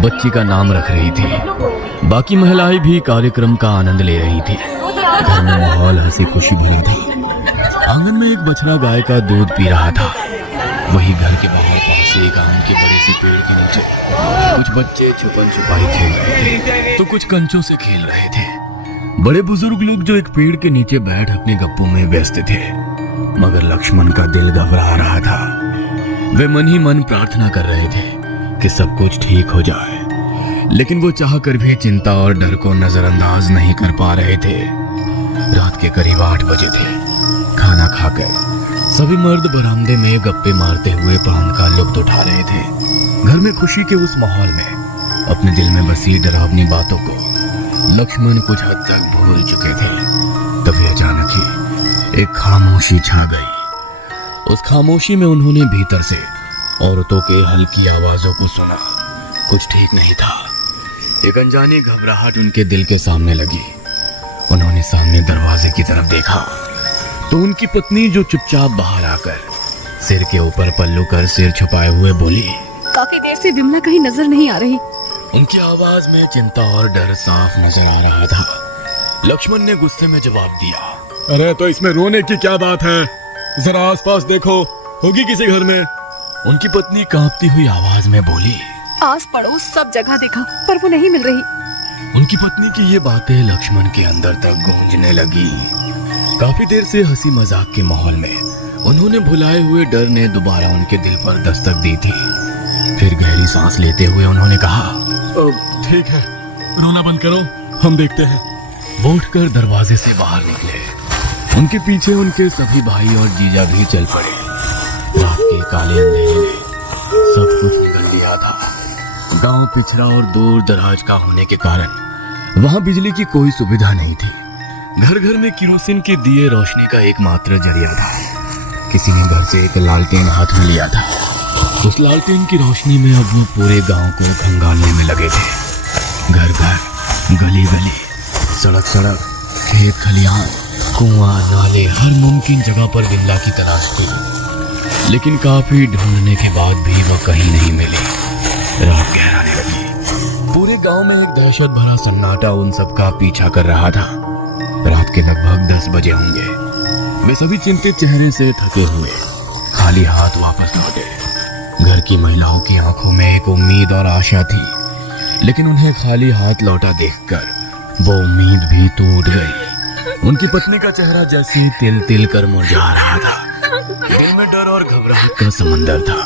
बच्ची का नाम रख रही थी। बाकी महिलाएं भी कार्यक्रम का आनंद ले रही थी। घर में माहौल हंसी खुशी भरा था। आंगन में एक बछड़ा गाय का दूध पी रहा था। वही घर के बाहर पास एक आम के बड़े से पेड़ के नीचे कुछ बच्चे छुपन छुपाई खेल रहे थे तो कुछ कंचों से खेल रहे थे। बड़े बुजुर्ग लोग जो एक पेड़ के नीचे बैठ अपने गप्पों में व्यस्त थे, मगर लक्ष्मण का दिल घबरा रहा था। वे मन ही मन प्रार्थना कर रहे थे कि सब कुछ ठीक हो जाए, लेकिन वो चाह कर भी चिंता और डर को नजरअंदाज नहीं कर पा रहे थे। रात के करीब 8 बजे थे। खाना खाकर सभी मर्द बरामदे में गप्पे मारते हुए प्राण का लुत्फ उठा रहे थे। घर में खुशी के उस माहौल में अपने दिल में बसी डरावनी बातों को लक्ष्मण कुछ हद तक भूल चुके थे। तभी अचानक ही एक खामोशी छा गई। उस खामोशी में उन्होंने भीतर से औरतों के हल्की आवाजों को सुना। कुछ ठीक नहीं था। एक अनजानी घबराहट उनके दिल के सामने लगी। उन्होंने सामने दरवाजे की तरफ देखा तो उनकी पत्नी जो चुपचाप बाहर आकर सिर के ऊपर पल्लू कर सिर छुपाए हुए बोली, काफी देर से विमला कहीं नजर नहीं आ रही। उनकी आवाज में चिंता और डर साफ नजर आ रहा था। लक्ष्मण ने गुस्से में जवाब दिया, अरे तो इसमें रोने की क्या बात है? जरा आसपास देखो, होगी किसी घर में। उनकी पत्नी कांपती हुई आवाज में बोली। आस पड़ोस सब जगह देखा पर वो नहीं मिल रही। उनकी पत्नी की ये बातें लक्ष्मण के अंदर तक गूंजने लगी। काफी देर से हंसी मजाक के माहौल में उन्होंने भुलाए हुए डर ने दोबारा उनके दिल पर दस्तक दी थी। फिर गहरी सांस लेते हुए उन्होंने कहा, ठीक है, रोना बंद करो, हम देखते हैं। वो उठकर दरवाजे से बाहर निकले। उनके पीछे उनके सभी भाई और जीजा भी चल पड़े। रात के काले अंधेरे ने सब कुछ कर लिया था। गांव पिछड़ा और दूर दराज का होने के कारण वहां बिजली की कोई सुविधा नहीं थी। घर घर में किरोसिन के दिए रोशनी का एकमात्र जरिया था। किसी ने घर से एक लालटेन हाथ में लिया था। उस लालटेन की रोशनी में अब वो पूरे गांव को खंगालने में लगे थे। घर घर, गली गली, सड़क सड़क, खेत खलिहान, कुआं, नाले, हर मुमकिन जगह पर विमला की तलाश की, लेकिन काफी ढूंढने के बाद भी वह कहीं नहीं मिली। रात गहराने लगी। पूरे गांव में एक दहशत भरा सन्नाटा उन सबका पीछा कर रहा था। रात के लगभग 10 बजे होंगे। वे सभी चिंतित चेहरे से थके हुए खाली हाथ वापस लौटे। घर की महिलाओं की आंखों में एक उम्मीद और आशा थी, लेकिन उन्हें खाली हाथ लौटा देखकर वो उम्मीद भी टूट गई। उनकी पत्नी का चेहरा जैसे तिल तिल कर मुरझा रहा था। दिल में डर और घबराहट का समंदर था।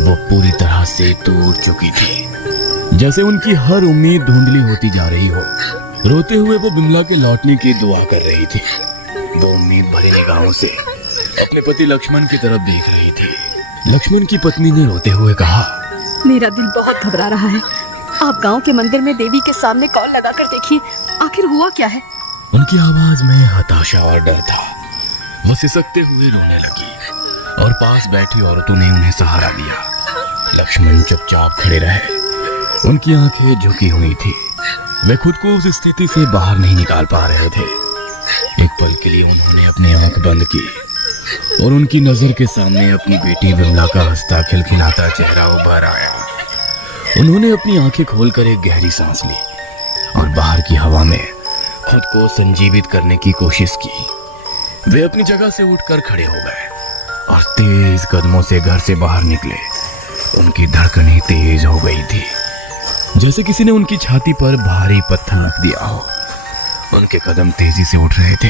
वो पूरी तरह से टूट चुकी थी, जैसे उनकी हर उम्मीद धुंधली होती जा रही हो। रोते हुए वो बिमला के लौटने की दुआ कर रही थी। वो उम्मीद भरी निगाहों से अपने पति लक्ष्मण की तरफ देख रही थी। लक्ष्मण की पत्नी ने रोते हुए कहा, मेरा दिल बहुत घबरा रहा है। आप गांव के मंदिर में देवी के सामने कॉल लगाकर देखिए, आखिर हुआ क्या है। उनकी आवाज में हताशा और डर था। वो सिसकते हुए रोने लगी और पास बैठी औरतों ने उन्हें सहारा दिया। लक्ष्मण चुपचाप खड़े रहे। उनकी आंखें झुकी हुई थी। वे खुद को उस स्थिति से बाहर नहीं निकाल पा रहे थे। एक पल के लिए उन्होंने अपनी आंख बंद की और उनकी नजर के सामने अपनी बेटी विमला का हंसता खिलखिलाता चेहरा उभर आया। उन्होंने अपनी आंखें खोलकर एक गहरी सांस ली और बाहर की हवा में खुद को संजीवित करने की कोशिश की। वे अपनी जगह से उठकर खड़े हो गए और तेज कदमों से घर से बाहर निकले। उनकी धड़कनें तेज हो गई थी, जैसे किसी ने उनकी छाती पर भारी पत्थर रख दिया हो। उनके कदम तेजी से उठ रहे थे,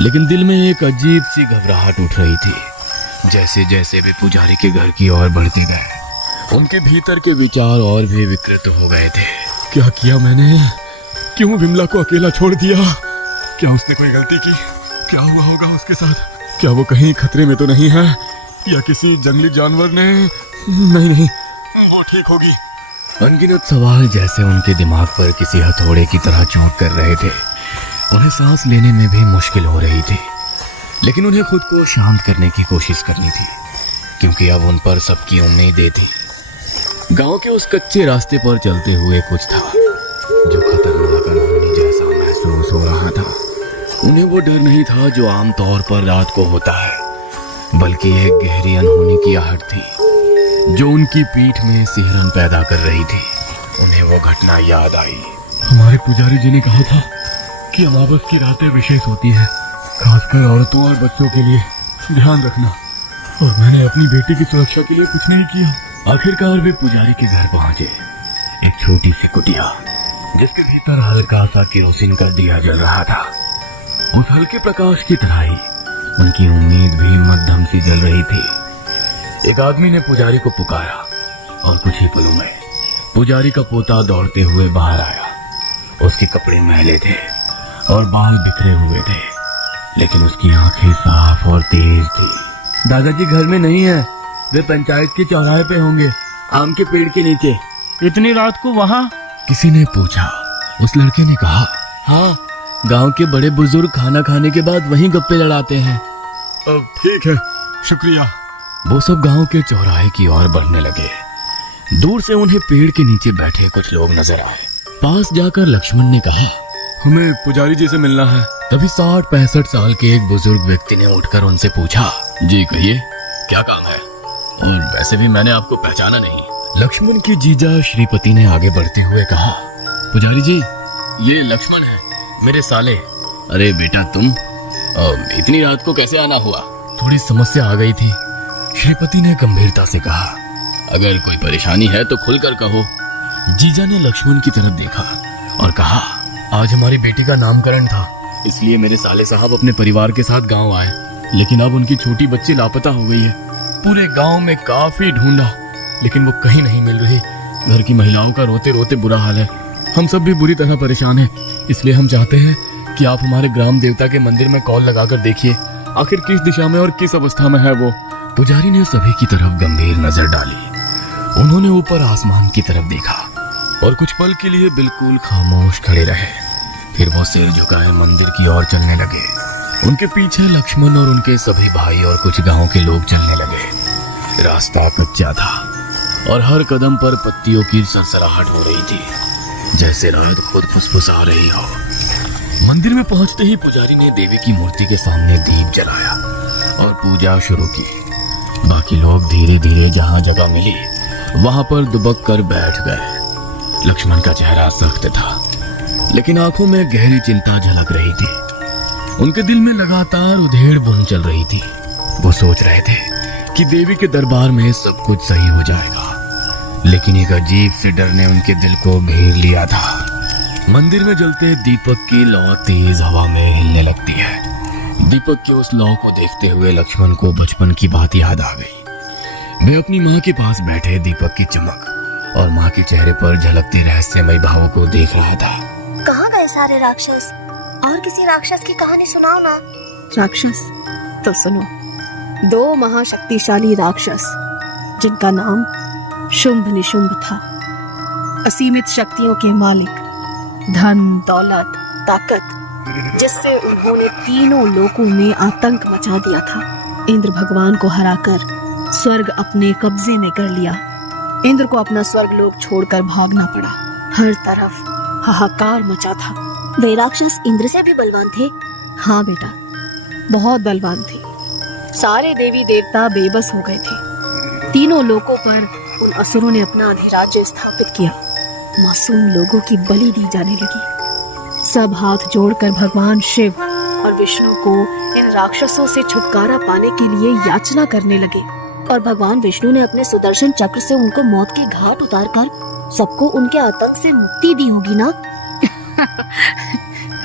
लेकिन दिल में एक अजीब सी घबराहट उठ रही थी। जैसे जैसे वे पुजारी के घर की ओर बढ़ते गए, उनके भीतर के विचार और भी विकृत हो गए थे। क्या किया मैंने? क्यों विमला को अकेला छोड़ दिया? क्या उसने कोई गलती की? क्या हुआ होगा उसके साथ? क्या वो कहीं खतरे में तो नहीं है, या किसी जंगली जानवर ने? नहीं, वो ठीक होगी। अनगिनत सवाल जैसे उनके दिमाग पर किसी हथौड़े की तरह चोट कर रहे थे। उन्हें सांस लेने में भी मुश्किल हो रही थी, लेकिन उन्हें खुद को शांत करने की कोशिश करनी थी, क्योंकि अब उन पर सबकी उम्मीदें थी। गांव के उस कच्चे रास्ते पर चलते हुए कुछ था जो खतरनाक अनहोनी जैसा महसूस हो रहा था। उन्हें वो डर नहीं था जो आमतौर पर रात को होता है, बल्कि एक गहरी अनहोनी की आहट थी जो उनकी पीठ में सिहरन पैदा कर रही थी। उन्हें वो घटना याद आई। हमारे पुजारी जी ने कहा था कि अमावस की रातें विशेष होती है, खासकर औरतों और बच्चों के लिए। ध्यान रखना, और मैंने अपनी बेटी की सुरक्षा के लिए कुछ नहीं किया। आखिरकार वे पुजारी के घर पहुंचे। एक छोटी सी कुटिया जिसके भीतर हल्का सा केरोसिन का दिया जल रहा था। उस हल्के प्रकाश की तरह ही उनकी उम्मीद भी मध्यम सी जल रही थी। एक आदमी ने पुजारी को पुकारा और कुछ ही पलों में पुजारी का पोता दौड़ते हुए बाहर आया। उसके कपड़े मैले थे और बाल बिखरे हुए थे, लेकिन उसकी आंखें साफ और तेज थी। दादाजी घर में नहीं है, वे पंचायत के चौराहे पे होंगे, आम के पेड़ के नीचे। इतनी रात को वहाँ? किसी ने पूछा। उस लड़के ने कहा, हाँ, गांव के बड़े बुजुर्ग खाना खाने के बाद वहीं गप्पे लड़ाते हैं। अब ठीक है, शुक्रिया। वो सब गांव के चौराहे की ओर बढ़ने लगे। दूर से उन्हें पेड़ के नीचे बैठे कुछ लोग नजर आए। पास जाकर लक्ष्मण ने कहा, हमें पुजारी जी से मिलना है। तभी 60-65 साल के एक बुजुर्ग व्यक्ति ने उठकर उनसे पूछा, जी कहिए, क्या काम है? और वैसे भी मैंने आपको पहचाना नहीं। लक्ष्मण की जीजा श्रीपति ने आगे बढ़ते हुए कहा, पुजारी जी, ये लक्ष्मण है, मेरे साले। अरे बेटा तुम, इतनी रात को कैसे आना हुआ? थोड़ी समस्या आ गई थी। श्रीपति ने गंभीरता से कहा, अगर कोई परेशानी है तो खुलकर कहो। जीजा ने लक्ष्मण की तरफ देखा और कहा, आज हमारी बेटी का नामकरण था, इसलिए मेरे साले साहब अपने परिवार के साथ गांव आए, लेकिन अब उनकी छोटी बच्ची लापता हो गई है। पूरे गांव में काफी ढूंढा, लेकिन वो कहीं नहीं मिल रही। घर की महिलाओं का रोते रोते बुरा हाल है। हम सब भी बुरी तरह परेशान हैं, इसलिए हम चाहते हैं कि आप हमारे ग्राम देवता के मंदिर में कॉल लगाकर देखिए, आखिर किस दिशा में और किस अवस्था में है वो। पुजारी ने सभी की तरफ गंभीर नजर डाली। उन्होंने ऊपर आसमान की तरफ देखा और कुछ पल के लिए बिल्कुल खामोश खड़े रहे। फिर वो सिर झुकाए मंदिर की ओर चलने लगे। उनके पीछे लक्ष्मण और उनके सभी भाई और कुछ गांव के लोग चलने लगे। रास्ता कच्चा था और हर कदम पर पत्तियों की सरसराहट हो रही थी, जैसे रात खुद फुसफुसा रही हो। मंदिर में पहुंचते ही पुजारी ने देवी की मूर्ति के सामने दीप जलाया और पूजा शुरू की। बाकी लोग धीरे धीरे जहां जगह मिली वहां पर दुबक कर बैठ गए। लक्ष्मण का चेहरा सख्त था, लेकिन आंखों में गहरी चिंता झलक रही थी। उनके दिल में लगातार उधेड़ बुन चल रही थी। वो सोच रहे थे कि देवी के दरबार में सब कुछ सही हो जाएगा, लेकिन एक अजीब से डर ने उनके दिल को घेर लिया था। मंदिर में जलते दीपक की लौ तेज हवा में हिलने लगती है। दीपक के उस लौ को देखते हुए लक्ष्मण को बचपन की बात याद आ गई। वे अपनी माँ के पास बैठे दीपक की चमक और माँ के चेहरे पर झलकते रहस्यमय भावों को देख रहा था। कहाँ गए सारे राक्षस? और किसी राक्षस की कहानी सुनाओ ना। राक्षस तो सुनो। 2 महाशक्तिशाली राक्षस जिनका नाम शुंभ निशुंभ था, असीमित शक्तियों के मालिक, धन दौलत ताकत, जिससे उन्होंने तीनों लोकों में आतंक मचा दिया था। इंद्र भगवान को हराकर स्वर्ग अपने कब्जे में कर लिया। इंद्र को अपना स्वर्ग लोक छोड़कर भागना पड़ा। हर तरफ हाहाकार मचा था। वे राक्षस इंद्र से भी बलवान थे? हाँ बेटा, बहुत बलवान थे। सारे देवी देवता बेबस हो गए थे। तीनों लोकों पर उन असुरों ने अपना अधिराज्य स्थापित किया। मासूम लोगों की बलि दी जाने लगी। सब हाथ जोड़कर भगवान शिव और विष्णु को इन राक्षसों से छुटकारा पाने के लिए याचना करने लगे। और भगवान विष्णु ने अपने सुदर्शन चक्र से उनको मौत के घाट उतारकर सबको उनके आतंक से मुक्ति दी होगी ना?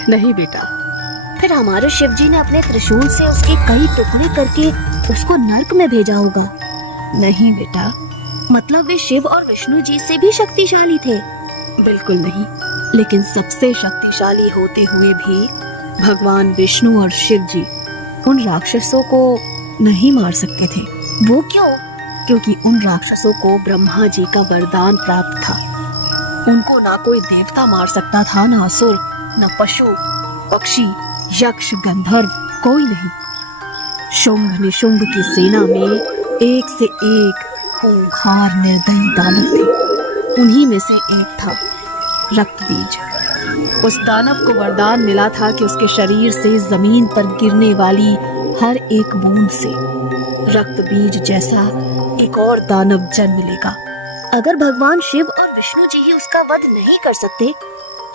नहीं बेटा। फिर हमारे शिव जी ने अपने त्रिशूल से उसके कई टुकड़े करके उसको नर्क में भेजा होगा। नहीं बेटा, मतलब वे शिव और विष्णु जी से भी शक्तिशाली थे? बिल्कुल नहीं। लेकिन सबसे शक्तिशाली होते हुए भी भगवान विष्णु और शिव जी उन राक्षसों को नहीं मार सकते थे। वो क्यों? क्योंकि उन राक्षसों को ब्रह्मा जी का वरदान प्राप्त था। उनको ना कोई देवता मार सकता था, ना असुर, ना पशु पक्षी यक्ष गंधर्व, कोई नहीं। शुंभ निशुंभ की सेना में एक से एक खूंखार निर्दयी दानव थे। उन्हीं में से एक था रक्तबीज। उस दानव को वरदान मिला था कि उसके शरीर से जमीन पर गिरने वाली हर एक बूंद से रक्तबीज जैसा एक और दानव जन्म लेगा। अगर भगवान शिव और विष्णु जी ही उसका वध नहीं कर सकते,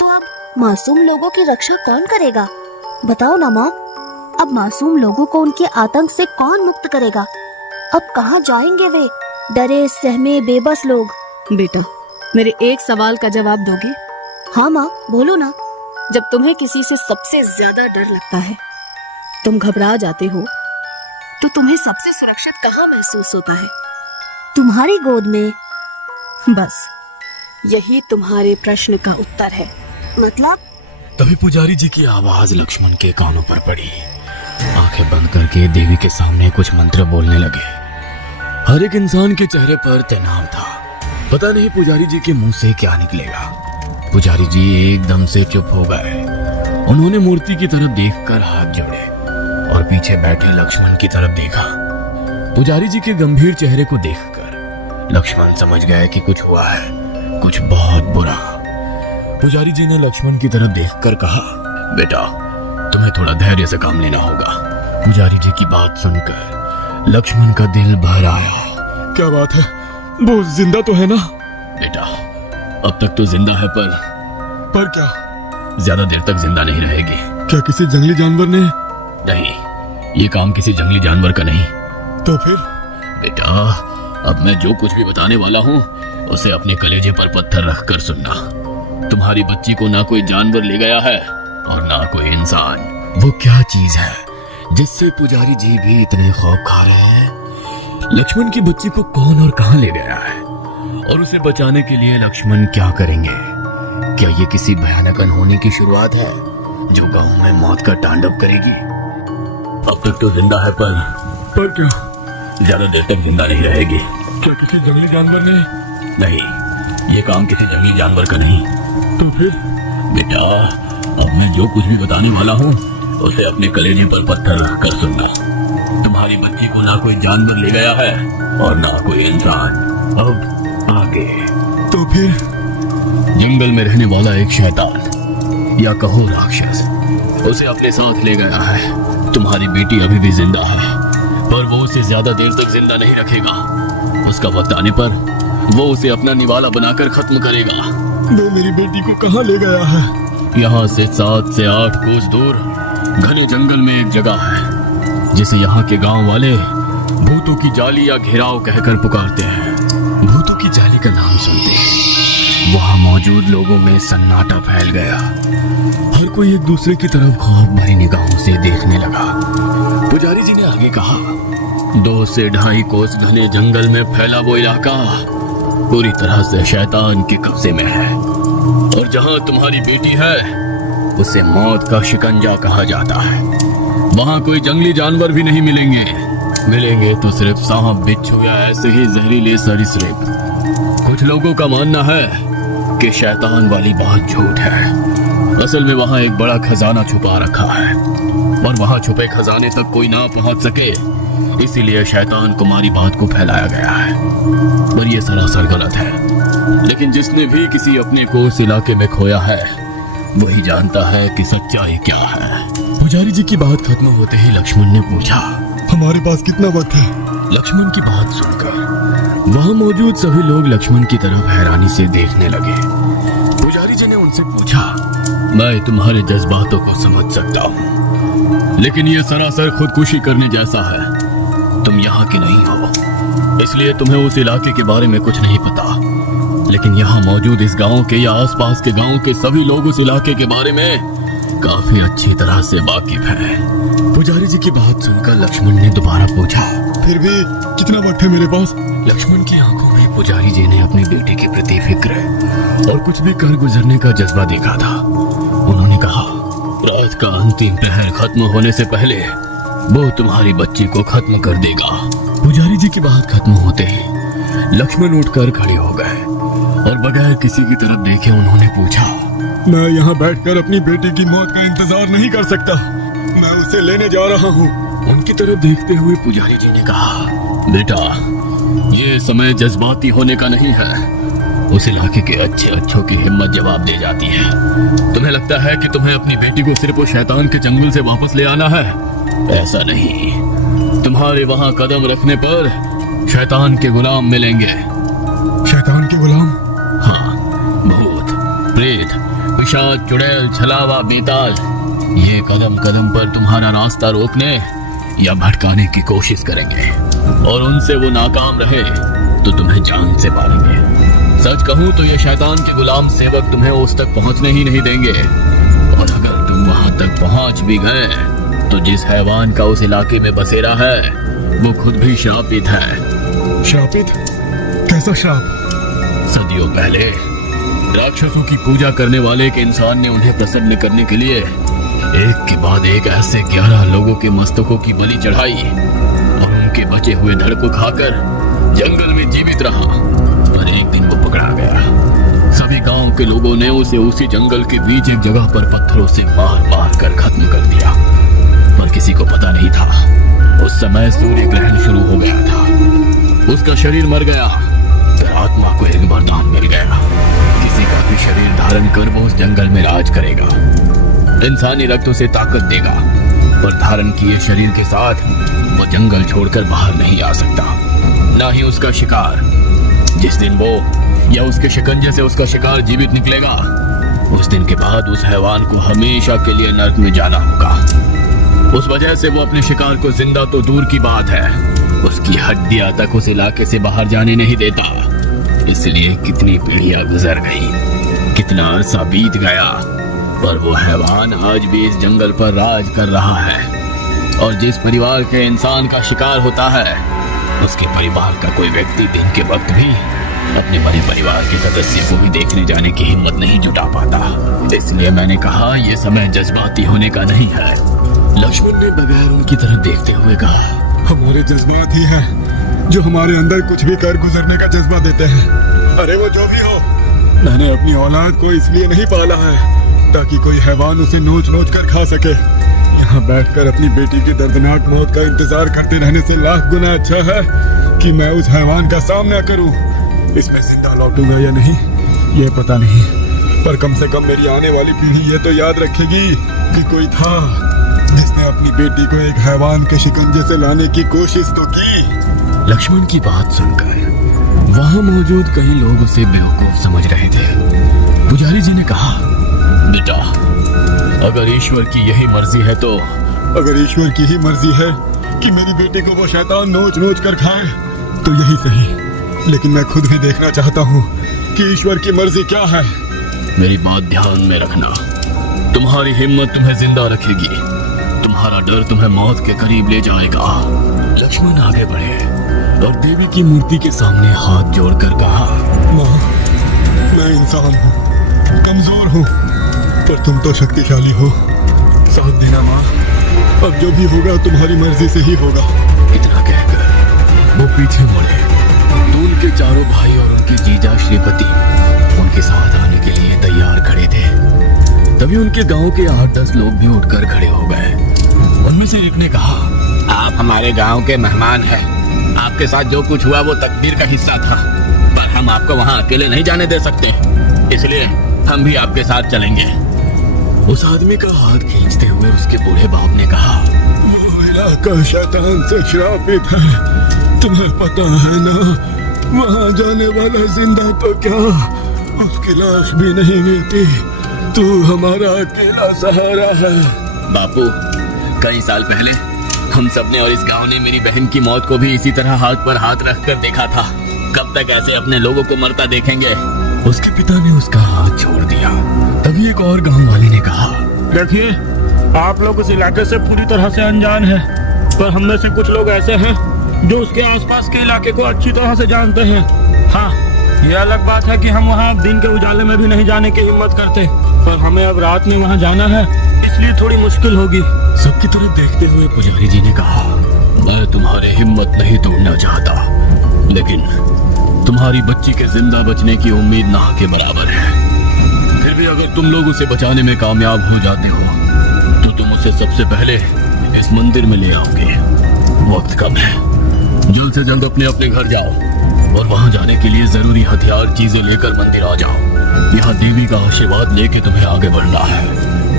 तो अब मासूम लोगों की रक्षा कौन करेगा? बताओ ना माँ, अब मासूम लोगों को उनके आतंक से कौन मुक्त करेगा? अब कहाँ जाएंगे वे डरे सहमे बेबस लोग? बेटा, मेरे एक सवाल का जवाब दोगे? हाँ माँ, बोलो ना। जब तुम्हें किसी से सबसे ज्यादा डर लगता है, तुम घबरा जाते हो, तो तुम्हें सबसे सुरक्षित कहाँ महसूस होता है? तुम्हारी गोद में। बस यही तुम्हारे प्रश्न का उत्तर है। मतलब? तभी पुजारी जी की आवाज लक्ष्मण के कानों पर पड़ी। आंखें बंद करके देवी के सामने कुछ मंत्र बोलने लगे। हर एक इंसान के चेहरे पर तनाव था। पता नहीं पुजारी जी के मुंह से क्या निकलेगा। पुजारी जी एकदम से चुप हो गए। उन्होंने मूर्ति की तरफ देखकर हाथ जोड़े और पीछे बैठे लक्ष्मण की तरफ देखा। पुजारी जी के गंभीर चेहरे को देखकर लक्ष्मण समझ गए कि कुछ हुआ है, कुछ बहुत बुरा। पुजारी जी ने लक्ष्मण की तरफ देखकर कहा, बेटा, तुम्हें थोड़ा धैर्य से काम लेना होगा। पुजारी जी की बात सुनकर लक्ष्मण का दिल भर आया। क्या बात है, वो जिंदा तो है ना? बेटा, अब तक तो जिंदा है, पर क्या? ज्यादा देर तक जिंदा नहीं रहेगी। क्या किसी जंगली जानवर ने? नहीं, ये काम किसी जंगली जानवर का नहीं। तो फिर? बेटा, अब मैं जो कुछ भी बताने वाला हूँ उसे अपने कलेजे पर पत्थर रखकर सुनना। तुम्हारी बच्ची को ना कोई जानवर ले गया है और ना कोई इंसान। वो क्या चीज है जिससे पुजारी जी भी इतने खौफ खा रहे हैं? लक्ष्मण की बच्ची को कौन और कहां ले गया है और उसे बचाने के लिए लक्ष्मण क्या करेंगे? क्या ये किसी भयानक अनहोनी की शुरुआत है जो गांव में मौत का तांडव करेगी? अब तक तो जिंदा है, पर क्या? ज्यादा देर तक जिंदा नहीं रहेगी। क्या किसी जंगली जानवर ने? नहीं, ये काम किसी जंगली जानवर का नहीं। तो फिर? बेटा, अब मैं जो कुछ भी बताने वाला हूँ उसे अपने कलेजे पर पत्थर रखकर सुनना। तुम्हारी बच्ची को ना कोई जानवर ले गया है और ना कोई इंसान। अब आगे। तो फिर? जंगल में रहने वाला एक शैतान या कहो राक्षस उसे अपने साथ ले गया है। तुम्हारी बेटी अभी भी जिंदा है, पर वो उसे ज्यादा देर तक जिंदा नहीं रखेगा। उसका वक्त आने पर वो उसे अपना निवाला बनाकर खत्म करेगा। वो मेरी बेटी को कहाँ ले गया है? यहाँ से 7 से 8 कोस दूर घने जंगल में एक जगह है जिसे यहाँ के गांव वाले भूतों की जाली या घेराव कहकर पुकारते हैं। भूतों की जाली का नाम सुनते हैं वहाँ मौजूद लोगों में सन्नाटा फैल गया। हर कोई एक दूसरे की तरफ खौफ भरी निगाहों से देखने लगा। पुजारी जी ने आगे कहा, 2 से 2.5 कोस घने जंगल में फैला वो इलाका पूरी तरह से शैतान के कब्जे में है और जहाँ तुम्हारी बेटी है उसे मौत का शिकंजा कहा जाता है। वहाँ कोई जंगली जानवर भी नहीं मिलेंगे। मिलेंगे तो सिर्फ सांप, बिच्छू या ऐसे ही जहरीले सरीसृप। कुछ लोगों का मानना है कि शैतान वाली बात झूठ है। असल में वहाँ एक बड़ा खजाना छुपा रखा है और वहाँ छुपे खजाने तक कोई ना पहुँच सके, इसीलिए शैतान कुमारी बात को फैलाया गया है। पर यह सरासर गलत है। लेकिन जिसने भी किसी अपने को उस इलाके में खोया है वही जानता है कि सच्चाई क्या है। पुजारी जी की बात खत्म होते ही लक्ष्मण ने पूछा, हमारे पास कितना वक्त है? लक्ष्मण की बात सुनकर वहां मौजूद सभी लोग लक्ष्मण की तरफ हैरानी से देखने लगे। पुजारी जी ने उनसे पूछा, मैं तुम्हारे जज्बातों को समझ सकता हूँ, लेकिन यह सरासर खुदकुशी करने जैसा है। तुम यहाँ की नहीं हो, इसलिए तुम्हें उस इलाके के बारे में कुछ नहीं पता। लेकिन यहाँ मौजूद इस गांव के या आसपास के गांव के सभी लोग उस इलाके के बारे में काफी अच्छी तरह से वाकिफ हैं। पुजारी जी की बात सुनकर लक्ष्मण ने दोबारा पूछा, फिर भी कितना वक्त है मेरे पास? लक्ष्मण की आंखों में पुजारी जी ने अपनी बेटी के प्रति फिक्र और कुछ भी कर गुजरने का जज्बा देखा था। उन्होंने कहा, रात का अंतिम पहर खत्म होने से पहले वो तुम्हारी बच्ची को खत्म कर देगा। पुजारी जी की बात खत्म होते ही लक्ष्मण उठकर खड़े हो गए और बगैर किसी की तरफ देखे उन्होंने पूछा, मैं यहाँ बैठकर अपनी बेटी की मौत का इंतजार नहीं कर सकता। मैं उसे लेने जा रहा हूँ। उनकी तरफ देखते हुए पुजारी जी ने कहा, बेटा, ये समय जज्बाती होने का नहीं है। उस इलाके के अच्छों की हिम्मत जवाब दे जाती है। तुम्हें लगता है कि तुम्हें अपनी बेटी को सिर्फ उस शैतान के चंगुल से वापस ले आना है? ऐसा नहीं। तुम्हारे वहाँ कदम रखने पर शैतान के गुलाम मिलेंगे। शैतान के गुलाम? हाँ, भूत, प्रेत, पिशाच, चुड़ैल, छलावा, बेताल, ये कदम कदम पर तुम्हारा रास्ता रोकने या भटकाने की कोशिश करेंगे। और उनसे वो नाकाम रहे तो तुम्हें जान से मारेंगे। सच कहूं तो ये शैतान के गुलाम सेवक तुम्हें उस तक पहुंचने ही नहीं देंगे, और अगर तुम वहां तक पहुंच भी गए तो जिस हैवान का उस इलाके में बसेरा है वो खुद भी श्रापित है। श्रापित? कैसा श्राप? सदियों पहले राक्षसों की पूजा करने वाले एक इंसान ने उन्हें प्रसन्न करने के लिए एक के बाद एक ऐसे 11 लोगों के मस्तकों की बलि चढ़ाई और उनके बचे हुए धड़ को खाकर जंगल में जीवित रहा। पर एक दिन वो पकड़ा गया। सभी गांव के लोगों ने उसे उसी जंगल के बीच एक जगह पर पत्थरों से मार मार कर खत्म कर दिया, पर किसी को पता नहीं था उस समय सूर्य ग्रहण शुरू हो गया था। उसका शरीर मर गया, पर आत्मा को एक वरदान मिल गया। किसी का भी शरीर धारण कर वो उस जंगल में राज करेगा, इंसानी रक्त उसे ताकत देगा, पर धारण किए शरीर के साथ वो जंगल छोड़कर बाहर नहीं आ सकता, ना ही उसका शिकार। जिस दिन वो या उसके शिकंजे से उसका शिकार जीवित निकलेगा, उस दिन के बाद उस हैवान को हमेशा के लिए नर्क में जाना होगा। उस वजह से वो अपने शिकार को जिंदा तो दूर की बात है, उसकी हड्डियां तक उस इलाके से बाहर जाने नहीं देता। इसलिए कितनी पीढ़ियां गुजर गई, कितना अरसा बीत गया, पर वो हैवान आज भी इस जंगल पर राज कर रहा है। और जिस परिवार के इंसान का शिकार होता है, उसके परिवार का कोई व्यक्ति दिन के वक्त भी अपने बड़े परिवार के सदस्य को भी देखने जाने की हिम्मत नहीं जुटा पाता। इसलिए मैंने कहा यह समय जज्बाती होने का नहीं है। लक्ष्मण ने बगैर उनकी तरफ देखते हुए कहा, हमारे जज्बात ही हैं जो हमारे अंदर कुछ भी कर गुजरने का जज्बा देते हैं। अरे वो जो भी हो, मैंने अपनी औलाद को इसलिए नहीं पाला है ताकि कोई हैवान उसे नोच नोच कर खा सके। यहाँ बैठकर अपनी बेटी की दर्दनाक मौत का इंतजार करते रहने से लाख गुना अच्छा है कि मैं उस हैवान का सामना करूं। इसमें जिंदा लौटूंगा या नहीं ये पता नहीं, पर कम से कम मेरी आने वाली पीढ़ी ये तो याद रखेगी कि कोई था जिसने अपनी बेटी को एक हैवान के शिकंजे से लाने की कोशिश तो की। लक्ष्मण की बात सुनकर वहां मौजूद कई लोग उसे बेवकूफ समझ रहे थे। पुजारी जी ने कहा, बेटा, अगर ईश्वर की यही मर्जी है तो अगर ईश्वर की ही मर्जी है कि मेरी बेटी को वो शैतान नोच नोच कर खाए तो यही सही, लेकिन मैं खुद भी देखना चाहता हूँ कि ईश्वर की मर्जी क्या है। मेरी बात ध्यान में रखना। तुम्हारी हिम्मत तुम्हें जिंदा रखेगी, तुम्हारा डर तुम्हें मौत के करीब ले जाएगा। लक्ष्मण आगे बढ़े और देवी की मूर्ति के सामने हाथ जोड़कर कहा, माँ, मैं इंसान हूँ, कमजोर हूँ, पर तुम तो शक्तिशाली हो। साथ देना माँ, अब जो भी होगा तुम्हारी मर्जी से ही होगा। इतना कहकर वो पीछे मुड़े तो उनके चारों भाई और उनके जीजा श्रीपति उनके साथ आने के लिए तैयार खड़े थे। तभी उनके गांव के 8-10 लोग भी उठकर खड़े हो गए। उनमें से एक ने कहा, आप हमारे गांव के मेहमान हैं, आपके साथ जो कुछ हुआ वो तकदीर का हिस्सा था, पर हम आपको वहां अकेले नहीं जाने दे सकते, इसलिए हम भी आपके साथ चलेंगे। उस आदमी का हाथ खींचते हुए उसके बूढ़े बाप ने कहा, वो इलाका शैतान से श्रापित है, तुम्हें पता है ना, वहाँ जाने वाला जिंदा तो क्या, उसकी लाश भी नहीं मिलती, तू हमारा अकेला सहारा है। बापू, कई साल पहले हम सबने और इस गांव ने मेरी बहन की मौत को भी इसी तरह हाथ पर हाथ रखकर देखा था, कब तक ऐसे अपने लोगों को मरता देखेंगे। उसके पिता ने उसका हाथ छोड़ दिया। तभी एक और गांव वाले ने कहा, देखिए, आप लोग उस इलाके से पूरी तरह से अनजान हैं, पर हम में से कुछ लोग ऐसे हैं जो उसके आसपास के इलाके को अच्छी तरह से जानते हैं। हाँ, ये अलग बात है कि हम वहाँ दिन के उजाले में भी नहीं जाने की हिम्मत करते, पर हमें अब रात में वहाँ जाना है, इसलिए थोड़ी मुश्किल होगी। सबकी तरफ देखते हुए पुजारी जी ने कहा, मैं तुम्हारी हिम्मत नहीं तोड़ना चाहता, लेकिन तुम्हारी बच्ची के जिंदा बचने की उम्मीद ना के बराबर है। फिर भी अगर तुम लोग उसे बचाने में कामयाब हो जाते हो तो तुम उसे सबसे पहले इस मंदिर में ले आओगे। वक्त कम है, जल्द से जल्द अपने अपने घर जाओ और वहां जाने के लिए जरूरी हथियार चीजें लेकर मंदिर आ जाओ। यहाँ देवी का आशीर्वाद लेके तुम्हें आगे बढ़ना है।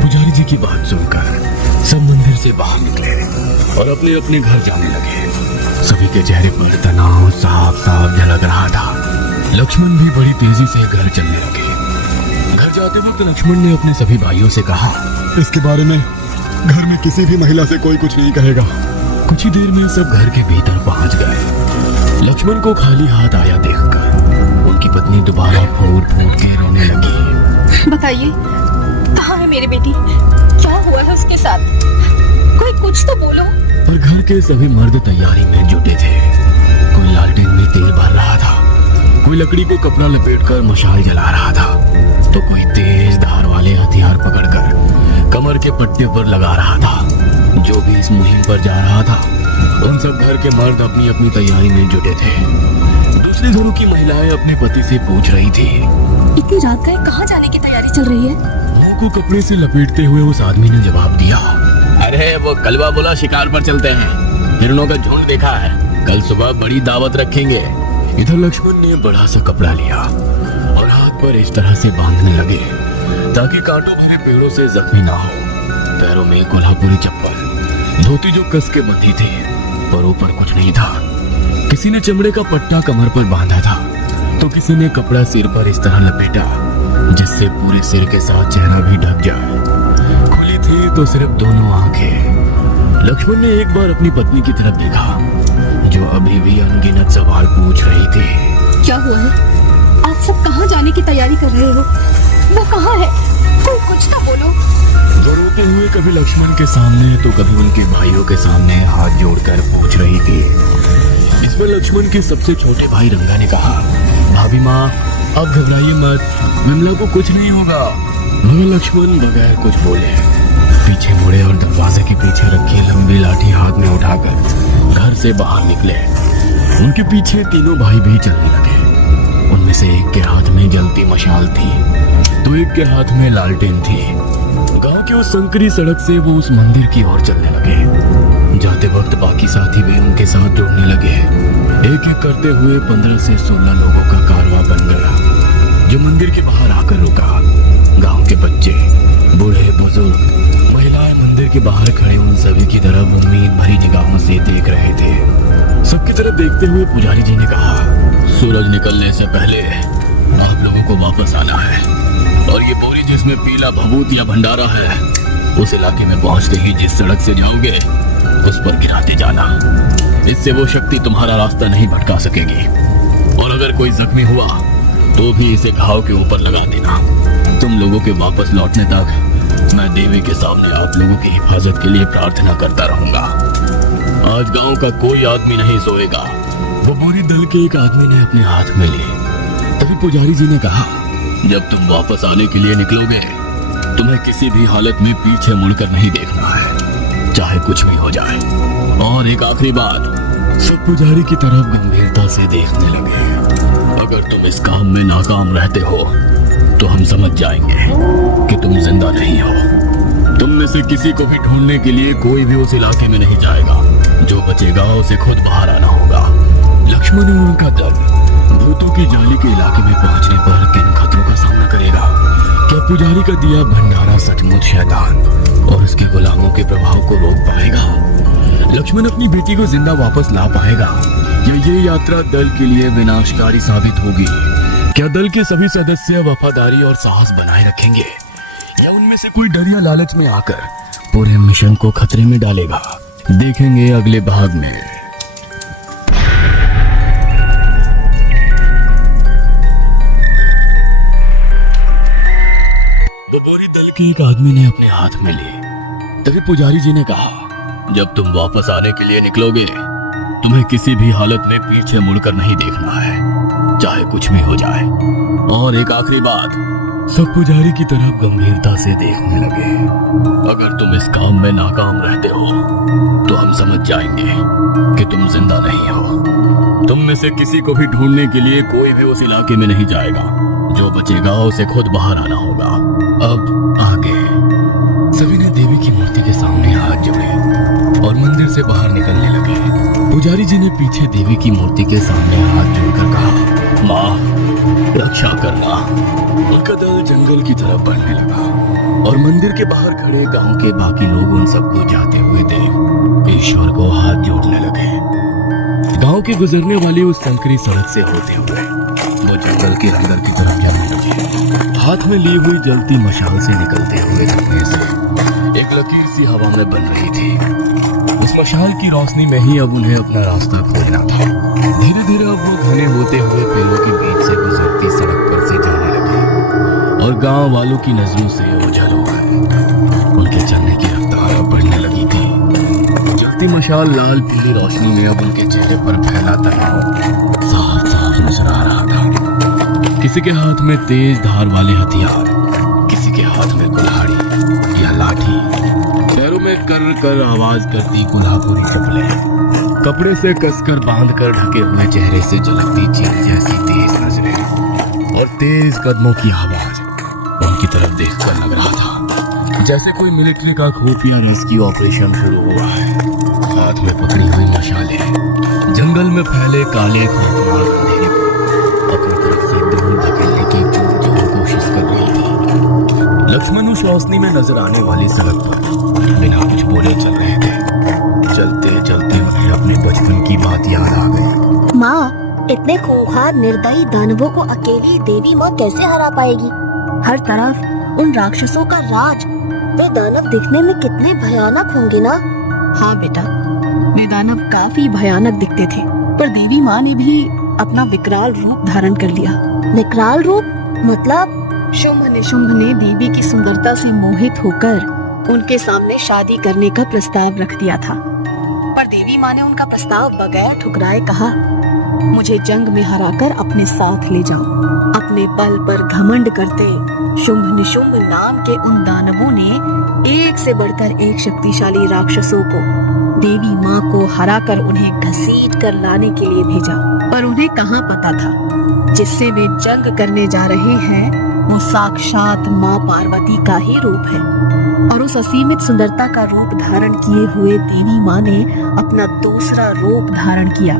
पुजारी जी की बात सुनकर सब मंदिर से बाहर निकले और अपने अपने घर जाने लगे। सभी के चेहरे पर तनाव साफ साफ झलक रहा था। लक्ष्मण भी बड़ी तेजी से घर चलने लगे। घर जाते वक्त लक्ष्मण ने अपने सभी भाइयों से कहा, इसके बारे में घर में किसी भी महिला से कोई कुछ नहीं कहेगा। कुछ कुछ ही देर में सब घर के भीतर पहुंच गए। लक्ष्मण को खाली हाथ आया देखकर उनकी पत्नी दोबारा फूट फूट के रोने लगी। बताइए, कहाँ है मेरी बेटी? क्या हुआ है उसके साथ? कोई कुछ तो बोलो। पर घर के सभी मर्द तैयारी में जुटे थे। कोई लालटेन में तेल भर रहा था, कोई लकड़ी को कपड़ा लपेटकर मशाल जला रहा था, तो कोई तेज धार वाले हथियार पकड़कर कमर के पट्टे पर लगा रहा था। जो भी इस मुहिम पर जा रहा था, उन सब घर के मर्द अपनी अपनी तैयारी में जुटे थे। दूसरे घरों की महिलाएं अपने पति से पूछ रही थी, इतनी रात गए कहाँ जाने की तैयारी चल रही है? मुंह को कपड़े से लपेटते हुए उस आदमी ने जवाब दिया, अरे वो कलवा बोला शिकार पर चलते हैं, हिरणों का झुंड देखा है, कल सुबह बड़ी दावत रखेंगे। इधर लक्ष्मण ने बड़ा सा कपड़ा लिया और हाथ पर इस तरह से बांधने लगे ताकि कांटों भरे पेड़ों से जख्मी ना हो। पैरों में कोल्हापुरी चप्पल, धोती जो कस के बंधी थी, पर ऊपर कुछ नहीं था। किसी ने चमड़े का पट्टा कमर पर बांधा था, तो किसी ने कपड़ा सिर पर इस तरह लपेटा जिससे पूरे सिर के साथ चेहरा भी ढक जाए। खुली थी तो सिर्फ दोनों आंखें। लक्ष्मण ने एक बार अपनी पत्नी की तरफ देखा, जो अभी भी अनगिनत सवाल पूछ रही थी। क्या हुआ है? आप सब कहाँ जाने की तैयारी कर रहे हो? वो कहाँ है? कोई कुछ तो बोलो। वो रोते हुए कभी लक्ष्मण के सामने तो कभी उनके भाइयों के सामने हाथ जोड़कर पूछ रही थी। इस पर लक्ष्मण के सबसे छोटे भाई रंगा ने कहा, भाभी माँ अब घबराइए मत, विमला को कुछ नहीं होगा। मगर लक्ष्मण बगैर कुछ बोले पीछे मुड़े और दरवाजे के पीछे रखी लंबी लाठी हाथ में उठाकर घर से बाहर निकले। उनके पीछे तीनों भाई भी चलने लगे। उनमें से एक के हाथ में जलती मशाल थी, तो एक के हाथ में लालटेन थी। गांव की उस संकरी सड़क से वो उस मंदिर की ओर चलने लगे। जाते वक्त बाकी साथी भी उनके साथ जुड़ने लगे। एक एक करते हुए 15 से 16 लोगों का कारवां बन गया, जो मंदिर के बाहर आकर रुका। गांव के बच्चे, बूढ़े, बुजुर्ग, महिलाएं मंदिर के बाहर खड़े उन सभी की तरफ उम्मीद भरी निगाहों से देख रहे थे। सबकी तरफ देखते हुए पुजारी जी ने कहा, सूरज निकलने से पहले आप लोगों को वापस आना है, और ये बोरी जिसमें पीला भभूत या भंडारा है, उस इलाके में पहुंचते ही जिस सड़क से जाओगे उस पर गिराते जाना। इससे वो शक्ति तुम्हारा रास्ता नहीं भटका सकेगी। और अगर कोई जख्मी हुआ तो भी इसे घाव के ऊपर लगा देना। तुम लोगों के वापस लौटने तक मैं देवी के सामने आप लोगों की हिफाजत के लिए प्रार्थना करता रहूंगा। आज गांव का कोई आदमी नहीं सोएगा। वो बोरी दल के एक आदमी ने अपने हाथ में ली। तभी पुजारी जी ने कहा, जब तुम वापस आने के लिए निकलोगे, तुम्हें किसी भी हालत में पीछे मुड़कर नहीं देखना है, चाहे कुछ भी हो जाए। और एक आखिरी बात, सब पुजारी की तरफ गंभीरता से देखने लगे। अगर तुम इस काम में नाकाम रहते हो तो हम समझ जाएंगे कि तुम जिंदा नहीं हो। तुम में से किसी को भी ढूंढने के लिए कोई भी उस इलाके में नहीं जाएगा। जो बचेगा उसे खुद बाहर आना होगा। लक्ष्मण और उनका दल भूतों की जाली के इलाके में पहुंचने पर किन खतरों का सामना करेगा? क्या पुजारी का दिया भंडारा सचमुच शैतान और उसके गुलामों के प्रभाव को रोक पाएगा? लक्ष्मण अपनी बेटी को जिंदा वापस ला पाएगा, या ये यात्रा दल के लिए विनाशकारी साबित होगी? क्या दल के सभी सदस्य वफादारी और साहस बनाए रखेंगे, या उनमें से कोई डर या लालच में आकर पूरे मिशन को खतरे में डालेगा? देखेंगे अगले भाग में। तो बोरी दल के एक आदमी ने अपने हाथ में ली। तभी पुजारी जी ने कहा, जब तुम वापस आने के लिए निकलोगे, तुम्हें किसी भी हालत में पीछे मुड़कर नहीं देखना है, चाहे कुछ भी हो जाए। और एक आखिरी बात, सब पुजारी की तरफ गंभीरता से देखने लगे। अगर तुम इस काम में नाकाम रहते हो तो हम समझ जाएंगे कि तुम जिंदा नहीं हो। तुम में से किसी को भी ढूंढने के लिए कोई भी उस इलाके में नहीं जाएगा। जो बचेगा उसे खुद बाहर आना होगा। अब आगे। सभी ने देवी की मूर्ति के सामने हाथ जोड़े और मंदिर से बाहर निकलने लगे। पुजारी जी ने पीछे देवी की मूर्ति के सामने हाथ जोड़कर कहा, माँ रक्षा करना। उनका दल जंगल की तरफ बढ़ने लगा और मंदिर के बाहर खड़े गांव के बाकी लोग उन सबको जाते हुए देख ईश्वर को हाथ जोड़ने लगे। गांव के गुजरने वाली उस संकरी सड़क से होते हुए वो जंगल के अंदर की तरफ जाने लगे। हाथ में ली हुई जलती मशाल से निकलते हुए धुएं से एक लकीर सी हवा में बन रही थी। उस मशाल की रोशनी में ही अब उन्हें अपना रास्ता खोजना था। धीरे धीरे अब वो घने होते हुए पेड़ों के बीच से गुजरती सड़क पर से जाने लगे और गांव वालों की नजरों से ओझल हो गए। उनके चलने की रफ्तार अब बढ़ने लगी थी। जलती मशाल लाल पीली रोशनी में अब उनके चेहरे पर फैला तनाव साफ साफ नजर आ रहा था। किसी के हाथ में तेज धार वाले हथियार, किसी के हाथ में कुल्हाड़ी या लाठी, पैरों में कर कर आवाज करती कोल्हापुरी चप्पलें, कपड़े से कसकर बांधकर ढके हुए चेहरे से झलकती चील जैसी तेज नजरें और तेज कदमों की आवाज उनकी तरफ देखकर लग रहा था जैसे कोई मिलिट्री का खुफिया रेस्क्यू ऑपरेशन शुरू हुआ है। हाथ में पकड़ी हुई मशालें जंगल में फैले काले खौफनाक अंधेरे को अपनी तरफ से दूर धकेलने की पुरजोर कोशिश कर रही थी। लक्ष्मण उस रोशनी में नजर आने वाली सड़क पर बिना कुछ बोले चल रहे थे। चलते चलते उन्हें अपने बचपन की बात याद आ गई। माँ, इतने खूंखार निर्दयी दानवों को अकेली देवी माँ कैसे हरा पाएगी? हर तरफ उन राक्षसों का राज। वे दानव दिखने में कितने भयानक होंगे ना? हाँ बेटा, वे दानव काफी भयानक दिखते थे, पर देवी माँ ने भी अपना विकराल रूप धारण कर लिया। विकराल रूप मतलब? शुंभ निशुंभ ने देवी की सुंदरता से मोहित होकर उनके सामने शादी करने का प्रस्ताव रख दिया था, पर देवी माँ ने उनका प्रस्ताव बगैर ठुकराए कहा, मुझे जंग में हराकर अपने साथ ले जाओ। अपने बल पर घमंड करते शुंभ निशुंभ नाम के उन दानवों ने एक से बढ़कर एक शक्तिशाली राक्षसों को देवी माँ को हराकर उन्हें घसीट कर लाने के लिए भेजा। पर उन्हें कहाँ पता था जिससे वे जंग करने जा रहे हैं वो साक्षात माँ पार्वती का ही रूप है। और उस असीमित सुंदरता का रूप धारण किए हुए देवी माँ ने अपना दूसरा रूप धारण किया।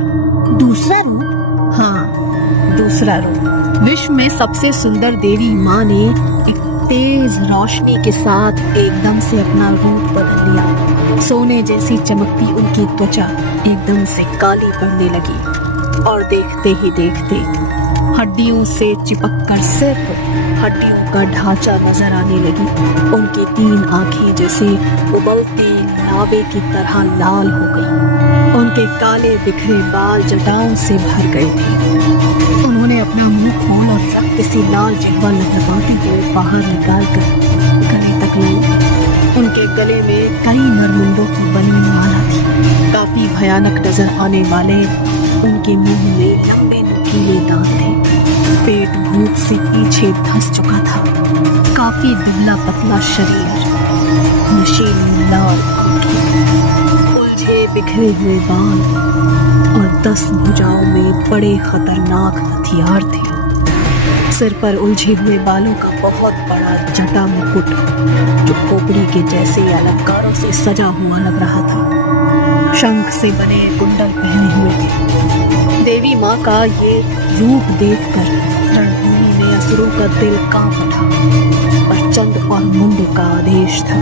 दूसरा रूप? हाँ, दूसरा रूप। विश्व में सबसे सुंदर देवी माँ ने एक तेज रोशनी के साथ एकदम से अपना रूप बदल लिया। सोने जैसी चमकती उनकी त्वचा एकदम से काली पड़ने लगी और देखते ही देखते हड्डियों से चिपककर सिर्फ हड्डियों का ढांचा नजर आने लगी। उनकी 3 आंखें जैसे उबलते लावे की तरह लाल हो गई। उनके काले बिखरे बाल जटाओं से भर गए थे। उन्होंने अपना मुंह खोल और रक्त से लाल जिह्वा लहराते हुए बाहर निकालकर गले तक लाई। उनके गले में कई मरमुंडों की बनी माला थी। काफी भयानक नजर आने वाले उनके मुंह में लंबे नुकीले दांत थे। पेट भूख से पीछे धंस चुका था। काफी दुबला पतला शरीर, नशीली लाल आंखें, उलझे बिखरे हुए बाल और 10 भुजाओं में बड़े खतरनाक हथियार थे। सिर पर उलझे हुए बालों का बहुत बड़ा जटा मुकुट जो खोपड़ी के जैसे अलंकारों से सजा हुआ लग रहा था। शंख से बने कुंडल पहने हुए थे। देवी माँ का ये रूप देखकर रणभूमि में असुरों का दिल कांप उठा। पर चंद और मुंड का आदेश था,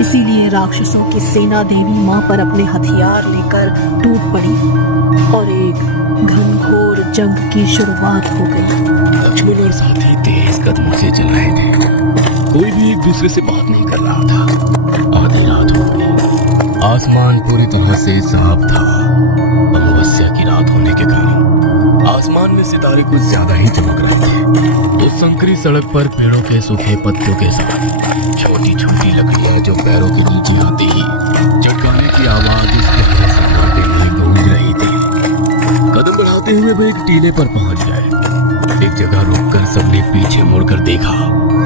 इसीलिए राक्षसों की सेना देवी माँ पर अपने हथियार लेकर टूट पड़ी और एक घनघोर जंग की शुरुआत हो गई। लक्ष्मण और साथी तेज कदमों से चल रहे थे। कोई भी एक दूसरे से बात नहीं कर रहा था। आधी रात हो गई। आसमान पूरी तरह से साफ था। अमावस्या की रात होने के कारण आसमान में सितारे कुछ ज्यादा ही चमक रहे थे। उस संकरी सड़क पर पेड़ों के सूखे पत्तों के साथ छोटी छोटी लकड़ियां जो पैरों के नीचे आती ही चटकाने की आवाज उसके हरे सन्नाटे में गूंज रही थी। कदम बढ़ाते हुए वे एक टीले पर पहुंच गए। एक जगह रुककर सबने पीछे मुड़कर देखा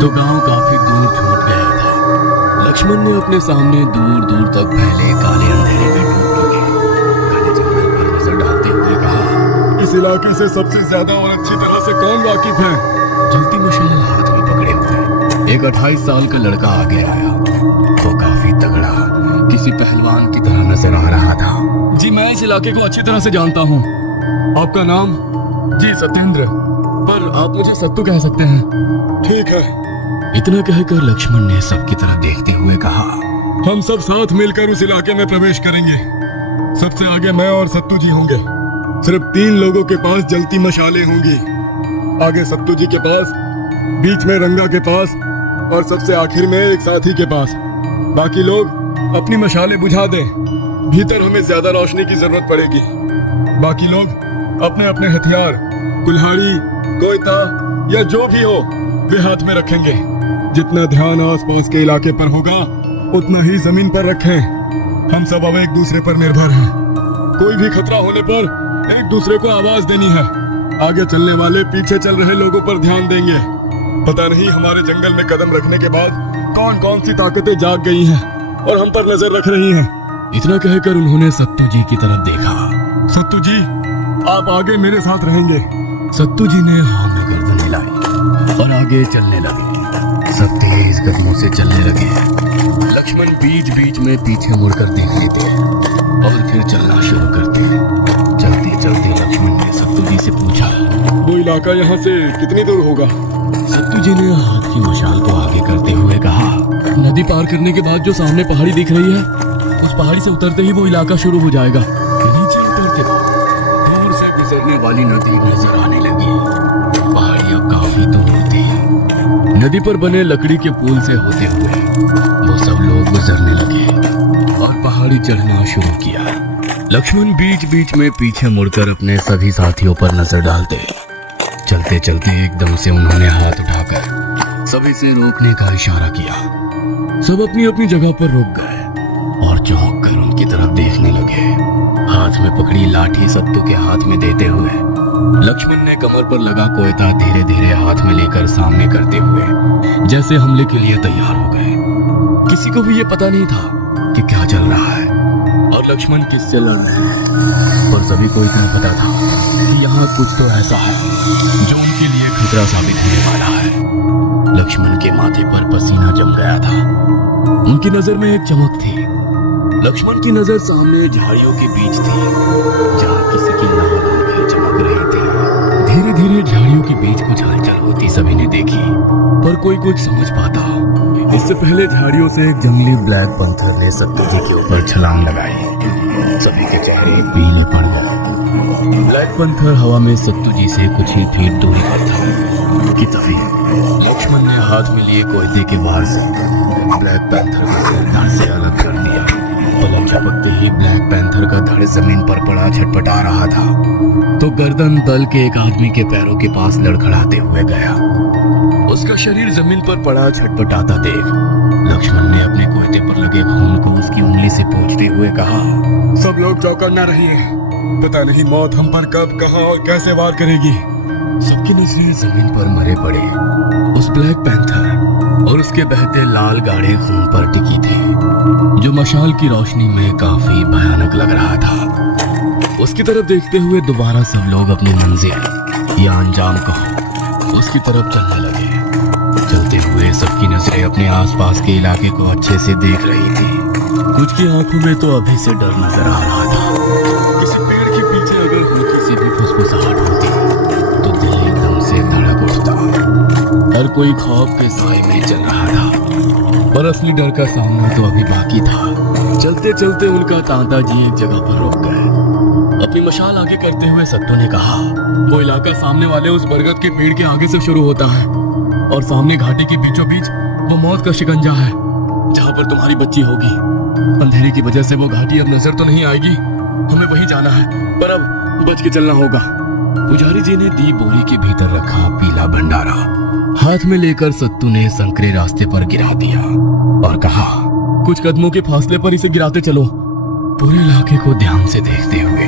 तो गांव काफी दूर छूट गया था। लक्ष्मण ने अपने सामने दूर दूर तक फैले काले अंधेरे में डूब चुके घने जंगल पर नजर डालते हुए कहा, इस इलाके से सबसे ज्यादा और अच्छी तरह से कौन वाकिफ है? जलती मशाल हाथ में पकड़े हुए एक 28 साल का लड़का आगे आया। वो काफी तगड़ा किसी पहलवान की तरह नजर आ रहा था। जी मैं इस इलाके को अच्छी तरह से जानता हूँ। आपका नाम? जी सत्येंद्र, पर आप मुझे सत्तू कह सकते हैं। ठीक है। इतना कहकर लक्ष्मण ने सबकी तरफ देखते हुए कहा, हम सब साथ मिलकर उस इलाके में प्रवेश करेंगे। सबसे आगे मैं और सत्तू जी होंगे। सिर्फ 3 लोगों के पास जलती मशालें होंगी। आगे सत्तू जी के पास, बीच में रंगा के पास और सबसे आखिर में एक साथी के पास। बाकी लोग अपनी मशालें बुझा दें भीतर हमें ज्यादा रोशनी की जरूरत पड़ेगी। बाकी लोग अपने अपने हथियार, कुल्हाड़ी, कोयता या जो भी हो वे हाथ में रखेंगे। जितना ध्यान आसपास के इलाके पर होगा उतना ही जमीन पर रखें। हम सब अब एक दूसरे पर निर्भर हैं। कोई भी खतरा होने पर एक दूसरे को आवाज देनी है। आगे चलने वाले पीछे चल रहे लोगों पर ध्यान देंगे। पता नहीं हमारे जंगल में कदम रखने के बाद कौन कौन सी ताकतें जाग गई हैं और हम पर नजर रख रही हैं। इतना कहकर उन्होंने सत्तू जी की तरफ देखा। सत्तू जी, आप आगे मेरे साथ रहेंगे। सत्तू जी ने हाँ में गर्दन हिलाई और आगे चलने लगे। सब तेज कदमों से चलने लगे। लक्ष्मण बीच बीच में पीछे मुड़कर देख लेते और फिर चलना शुरू करते। चलते चलते लक्ष्मण ने सत्तू जी से पूछा, वो इलाका यहाँ से कितनी दूर होगा? सत्तू जी ने हाथ की मशाल को आगे करते हुए कहा, नदी पार करने के बाद जो सामने पहाड़ी दिख रही है उस पहाड़ी से उतरते ही वो इलाका शुरू हो जाएगा। नीचे उतरते दूर से गुजरने वाली नदी नजर आने लगी। पहाड़ी अब काफी दूर थी। नदी पर बने लकड़ी के पुल से होते हुए वो सब लोग गुजरने लगे और पहाड़ी चढ़ना शुरू किया। लक्ष्मण बीच बीच में पीछे मुड़कर अपने सभी साथियों पर नजर डालते। चलते चलते एकदम से उन्होंने हाथ उठाकर सभी से रोकने का इशारा किया। सब अपनी अपनी जगह पर रुक गए और चौंक कर उनकी तरफ देखने लगे। हाथ में पकड़ी लाठी सत्तू के हाथ में देते हुए लक्ष्मण ने कमर पर लगा कोयता धीरे धीरे हाथ में लेकर सामने करते हुए जैसे हमले के लिए तैयार हो गए। किसी को भी ये पता नहीं था कि क्या चल रहा है और लक्ष्मण किससे लड़ रहे हैं, और सभी को इतना पता था कि यहाँ कुछ तो ऐसा है जो उनके लिए खतरा साबित होने वाला है। लक्ष्मण के माथे पर पसीना जम गया था। उनकी नजर में एक चमक थी। लक्ष्मण की नजर सामने झाड़ियों के बीच थी जहाँ किसी की लाल आंखें चमक रही थी। धीरे धीरे झाड़ियों के बीच कुछ हलचल होती सभी ने देखी, पर कोई कुछ समझ पाता। इससे पहले झाड़ियों से एक जंगली ब्लैक पंथर ने सत्तू जी के ऊपर छलांग लगाई। सभी के चेहरे पीले पड़ गए। ब्लैक पंथर हवा में सत्तू जी से कुछ ही फीट दूरी पर था कि तभी लक्ष्मण ने हाथ में लिए कोयते के वार से ब्लैक पैंथर को गर्दन से अलग कर दिया। पलक झपकते ही ब्लैक पैंथर का धड़ जमीन पर पड़ा छटपटा रहा था तो गर्दन दल के एक आदमी के पैरों के पास लड़खड़ाते हुए गया। उसका शरीर जमीन पर पड़ा छटपटाता देख लक्ष्मण ने अपने कोयते पर लगे खून को उसकी उंगली से पोंछते हुए कहा, सब लोग चौकन्ना रहिए। पता नहीं मौत हम पर कब, कहां और कैसे वार करेगी। सबकी नजरें जमीन पर मरे पड़े उस ब्लैक पैंथर और उसके बहते लाल गाढ़े खून पर टिकी थी जो मशाल की रोशनी में काफी भयानक लग रहा था। उसकी तरफ देखते हुए दोबारा सब लोग अपनी मंजिल या अंजाम को उसकी तरफ चलने लगे। चलते हुए सबकी नजरें अपने आसपास के इलाके को अच्छे से देख रही थी। कुछ की आंखों में तो अभी से डर नजर आ रहा था। किसी पेड़ के पीछे अगर हल्की सी भी फुसफुसाहट होती तो दिल एकदम से धड़क उठता। हर कोई खौफ के साए में चल रहा था, पर असली डर का सामना तो अभी बाकी था। चलते चलते उनका तांता जी एक जगह पर रुक गए। अपनी मशाल आगे करते हुए सत्तू ने कहा, वो इलाका सामने वाले उस बरगद के पेड़ के आगे से शुरू होता है और सामने घाटी के बीचों बीच वो मौत का शिकंजा है जहाँ पर तुम्हारी बच्ची होगी। अंधेरे की वजह से वो घाटी अब नजर तो नहीं आएगी। हमें वहीं जाना है, पर अब बच के चलना होगा। पुजारी जी ने दी बोरी के भीतर रखा पीला भंडारा हाथ में लेकर सत्तू ने संकरे रास्ते पर गिरा दिया और कहा, कुछ कदमों के फासले पर इसे गिराते चलो। पूरे इलाके को ध्यान से देखते हुए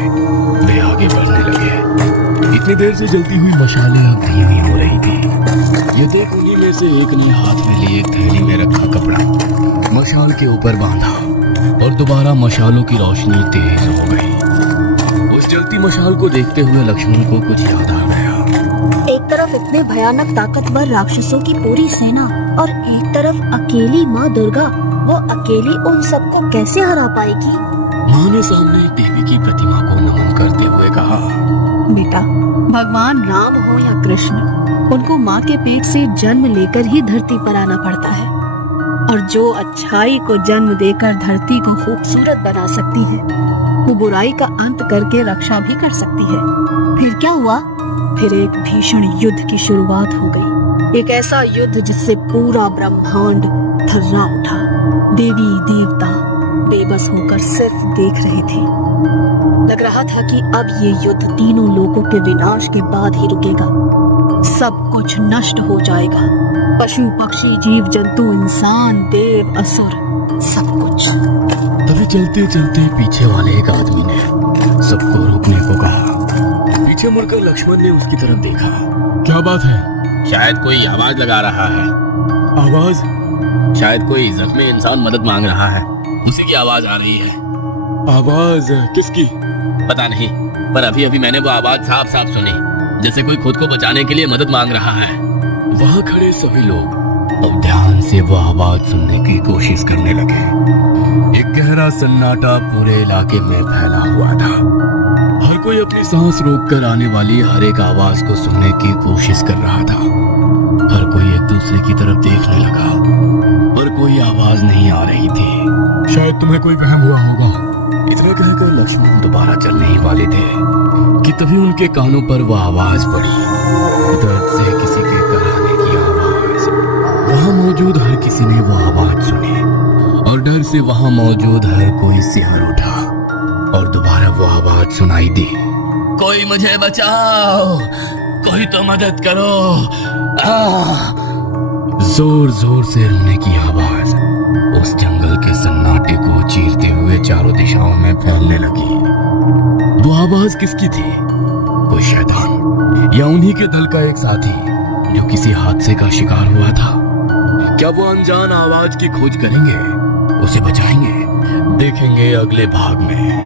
वे आगे बढ़ने लगे। इतनी देर से जलती हुई मशालें अब धीमी हो रही थी। ये देख उन्हीं में से एक ने हाथ में लिए एक थैली में रखा कपड़ा मशाल के ऊपर बांधा और दोबारा मशालों की रोशनी तेज हो गई। उस जलती मशाल को देखते हुए लक्ष्मण को कुछ याद आ गया। एक तरफ इतने भयानक ताकतवर राक्षसों की पूरी सेना और एक तरफ अकेली माँ दुर्गा, वो अकेली उन सबको कैसे हरा पाएगी? माँ ने सामने एक देवी की प्रतिमा को नमन करते हुए कहा, बेटा, भगवान राम हो या कृष्ण, उनको माँ के पेट से जन्म लेकर ही धरती पर आना पड़ता है। और जो अच्छाई को जन्म देकर धरती को खूबसूरत बना सकती है, वो बुराई का अंत करके रक्षा भी कर सकती है। फिर क्या हुआ? फिर एक भीषण युद्ध की शुरुआत हो गई। एक ऐसा युद्ध जिससे पूरा ब्रह्मांड थर्रा उठा। देवी देवता, बेबस होकर सिर्फ देख रहे थे। लग रहा था कि अब ये युद्ध तीनों लोगों के विनाश के बाद ही रुकेगा। सब कुछ नष्ट हो जाएगा, पशु पक्षी जीव जंतु इंसान देव असुर सब कुछ। तभी चलते चलते पीछे वाले एक आदमी ने सबको रुकने को कहा। पीछे मुड़कर लक्ष्मण ने उसकी तरफ देखा। क्या बात है? शायद कोई आवाज लगा रहा है। आवाज? शायद कोई जख्मी इंसान मदद मांग रहा है, उसी की आवाज आ रही है। आवाज किसकी? पता नहीं, पर अभी अभी मैंने वो आवाज साफ साफ सुनी, जैसे कोई खुद को बचाने के लिए मदद मांग रहा है। वहाँ खड़े सभी लोग अब ध्यान से वो आवाज सुनने की कोशिश करने लगे। एक गहरा सन्नाटा पूरे इलाके में फैला हुआ था। हर कोई अपनी सांस रोककर आने वाली हर एक आवाज को सुनने की कोशिश कर रहा था। हर कोई एक दूसरे की तरफ देखने लगा, पर कोई आवाज नहीं आ रही थी। शायद तुम्हें कोई वहम हुआ होगा। इतना कहकर लक्ष्मण दोबारा चलने ही वाले थे कि तभी उनके कानों पर वह आवाज पड़ी, दर्द से किसी के कराहने की आवाज। वहां मौजूद हर किसी ने वो आवाज सुनी और डर से वहां मौजूद हर कोई सिहर उठा और दोबारा वो आवाज सुनाई दी। कोई मुझे बचाओ, कोई तो मदद करो। जोर जोर से रोने की आवाज उस जंगल के सन्नाटे को चीरते हुए चारों दिशाओं में फैलने लगी। वो आवाज किसकी थी? कोई शैतान या उन्हीं के दल का एक साथी जो किसी हादसे का शिकार हुआ था? क्या वो अनजान आवाज की खोज करेंगे, उसे बचाएंगे? देखेंगे अगले भाग में।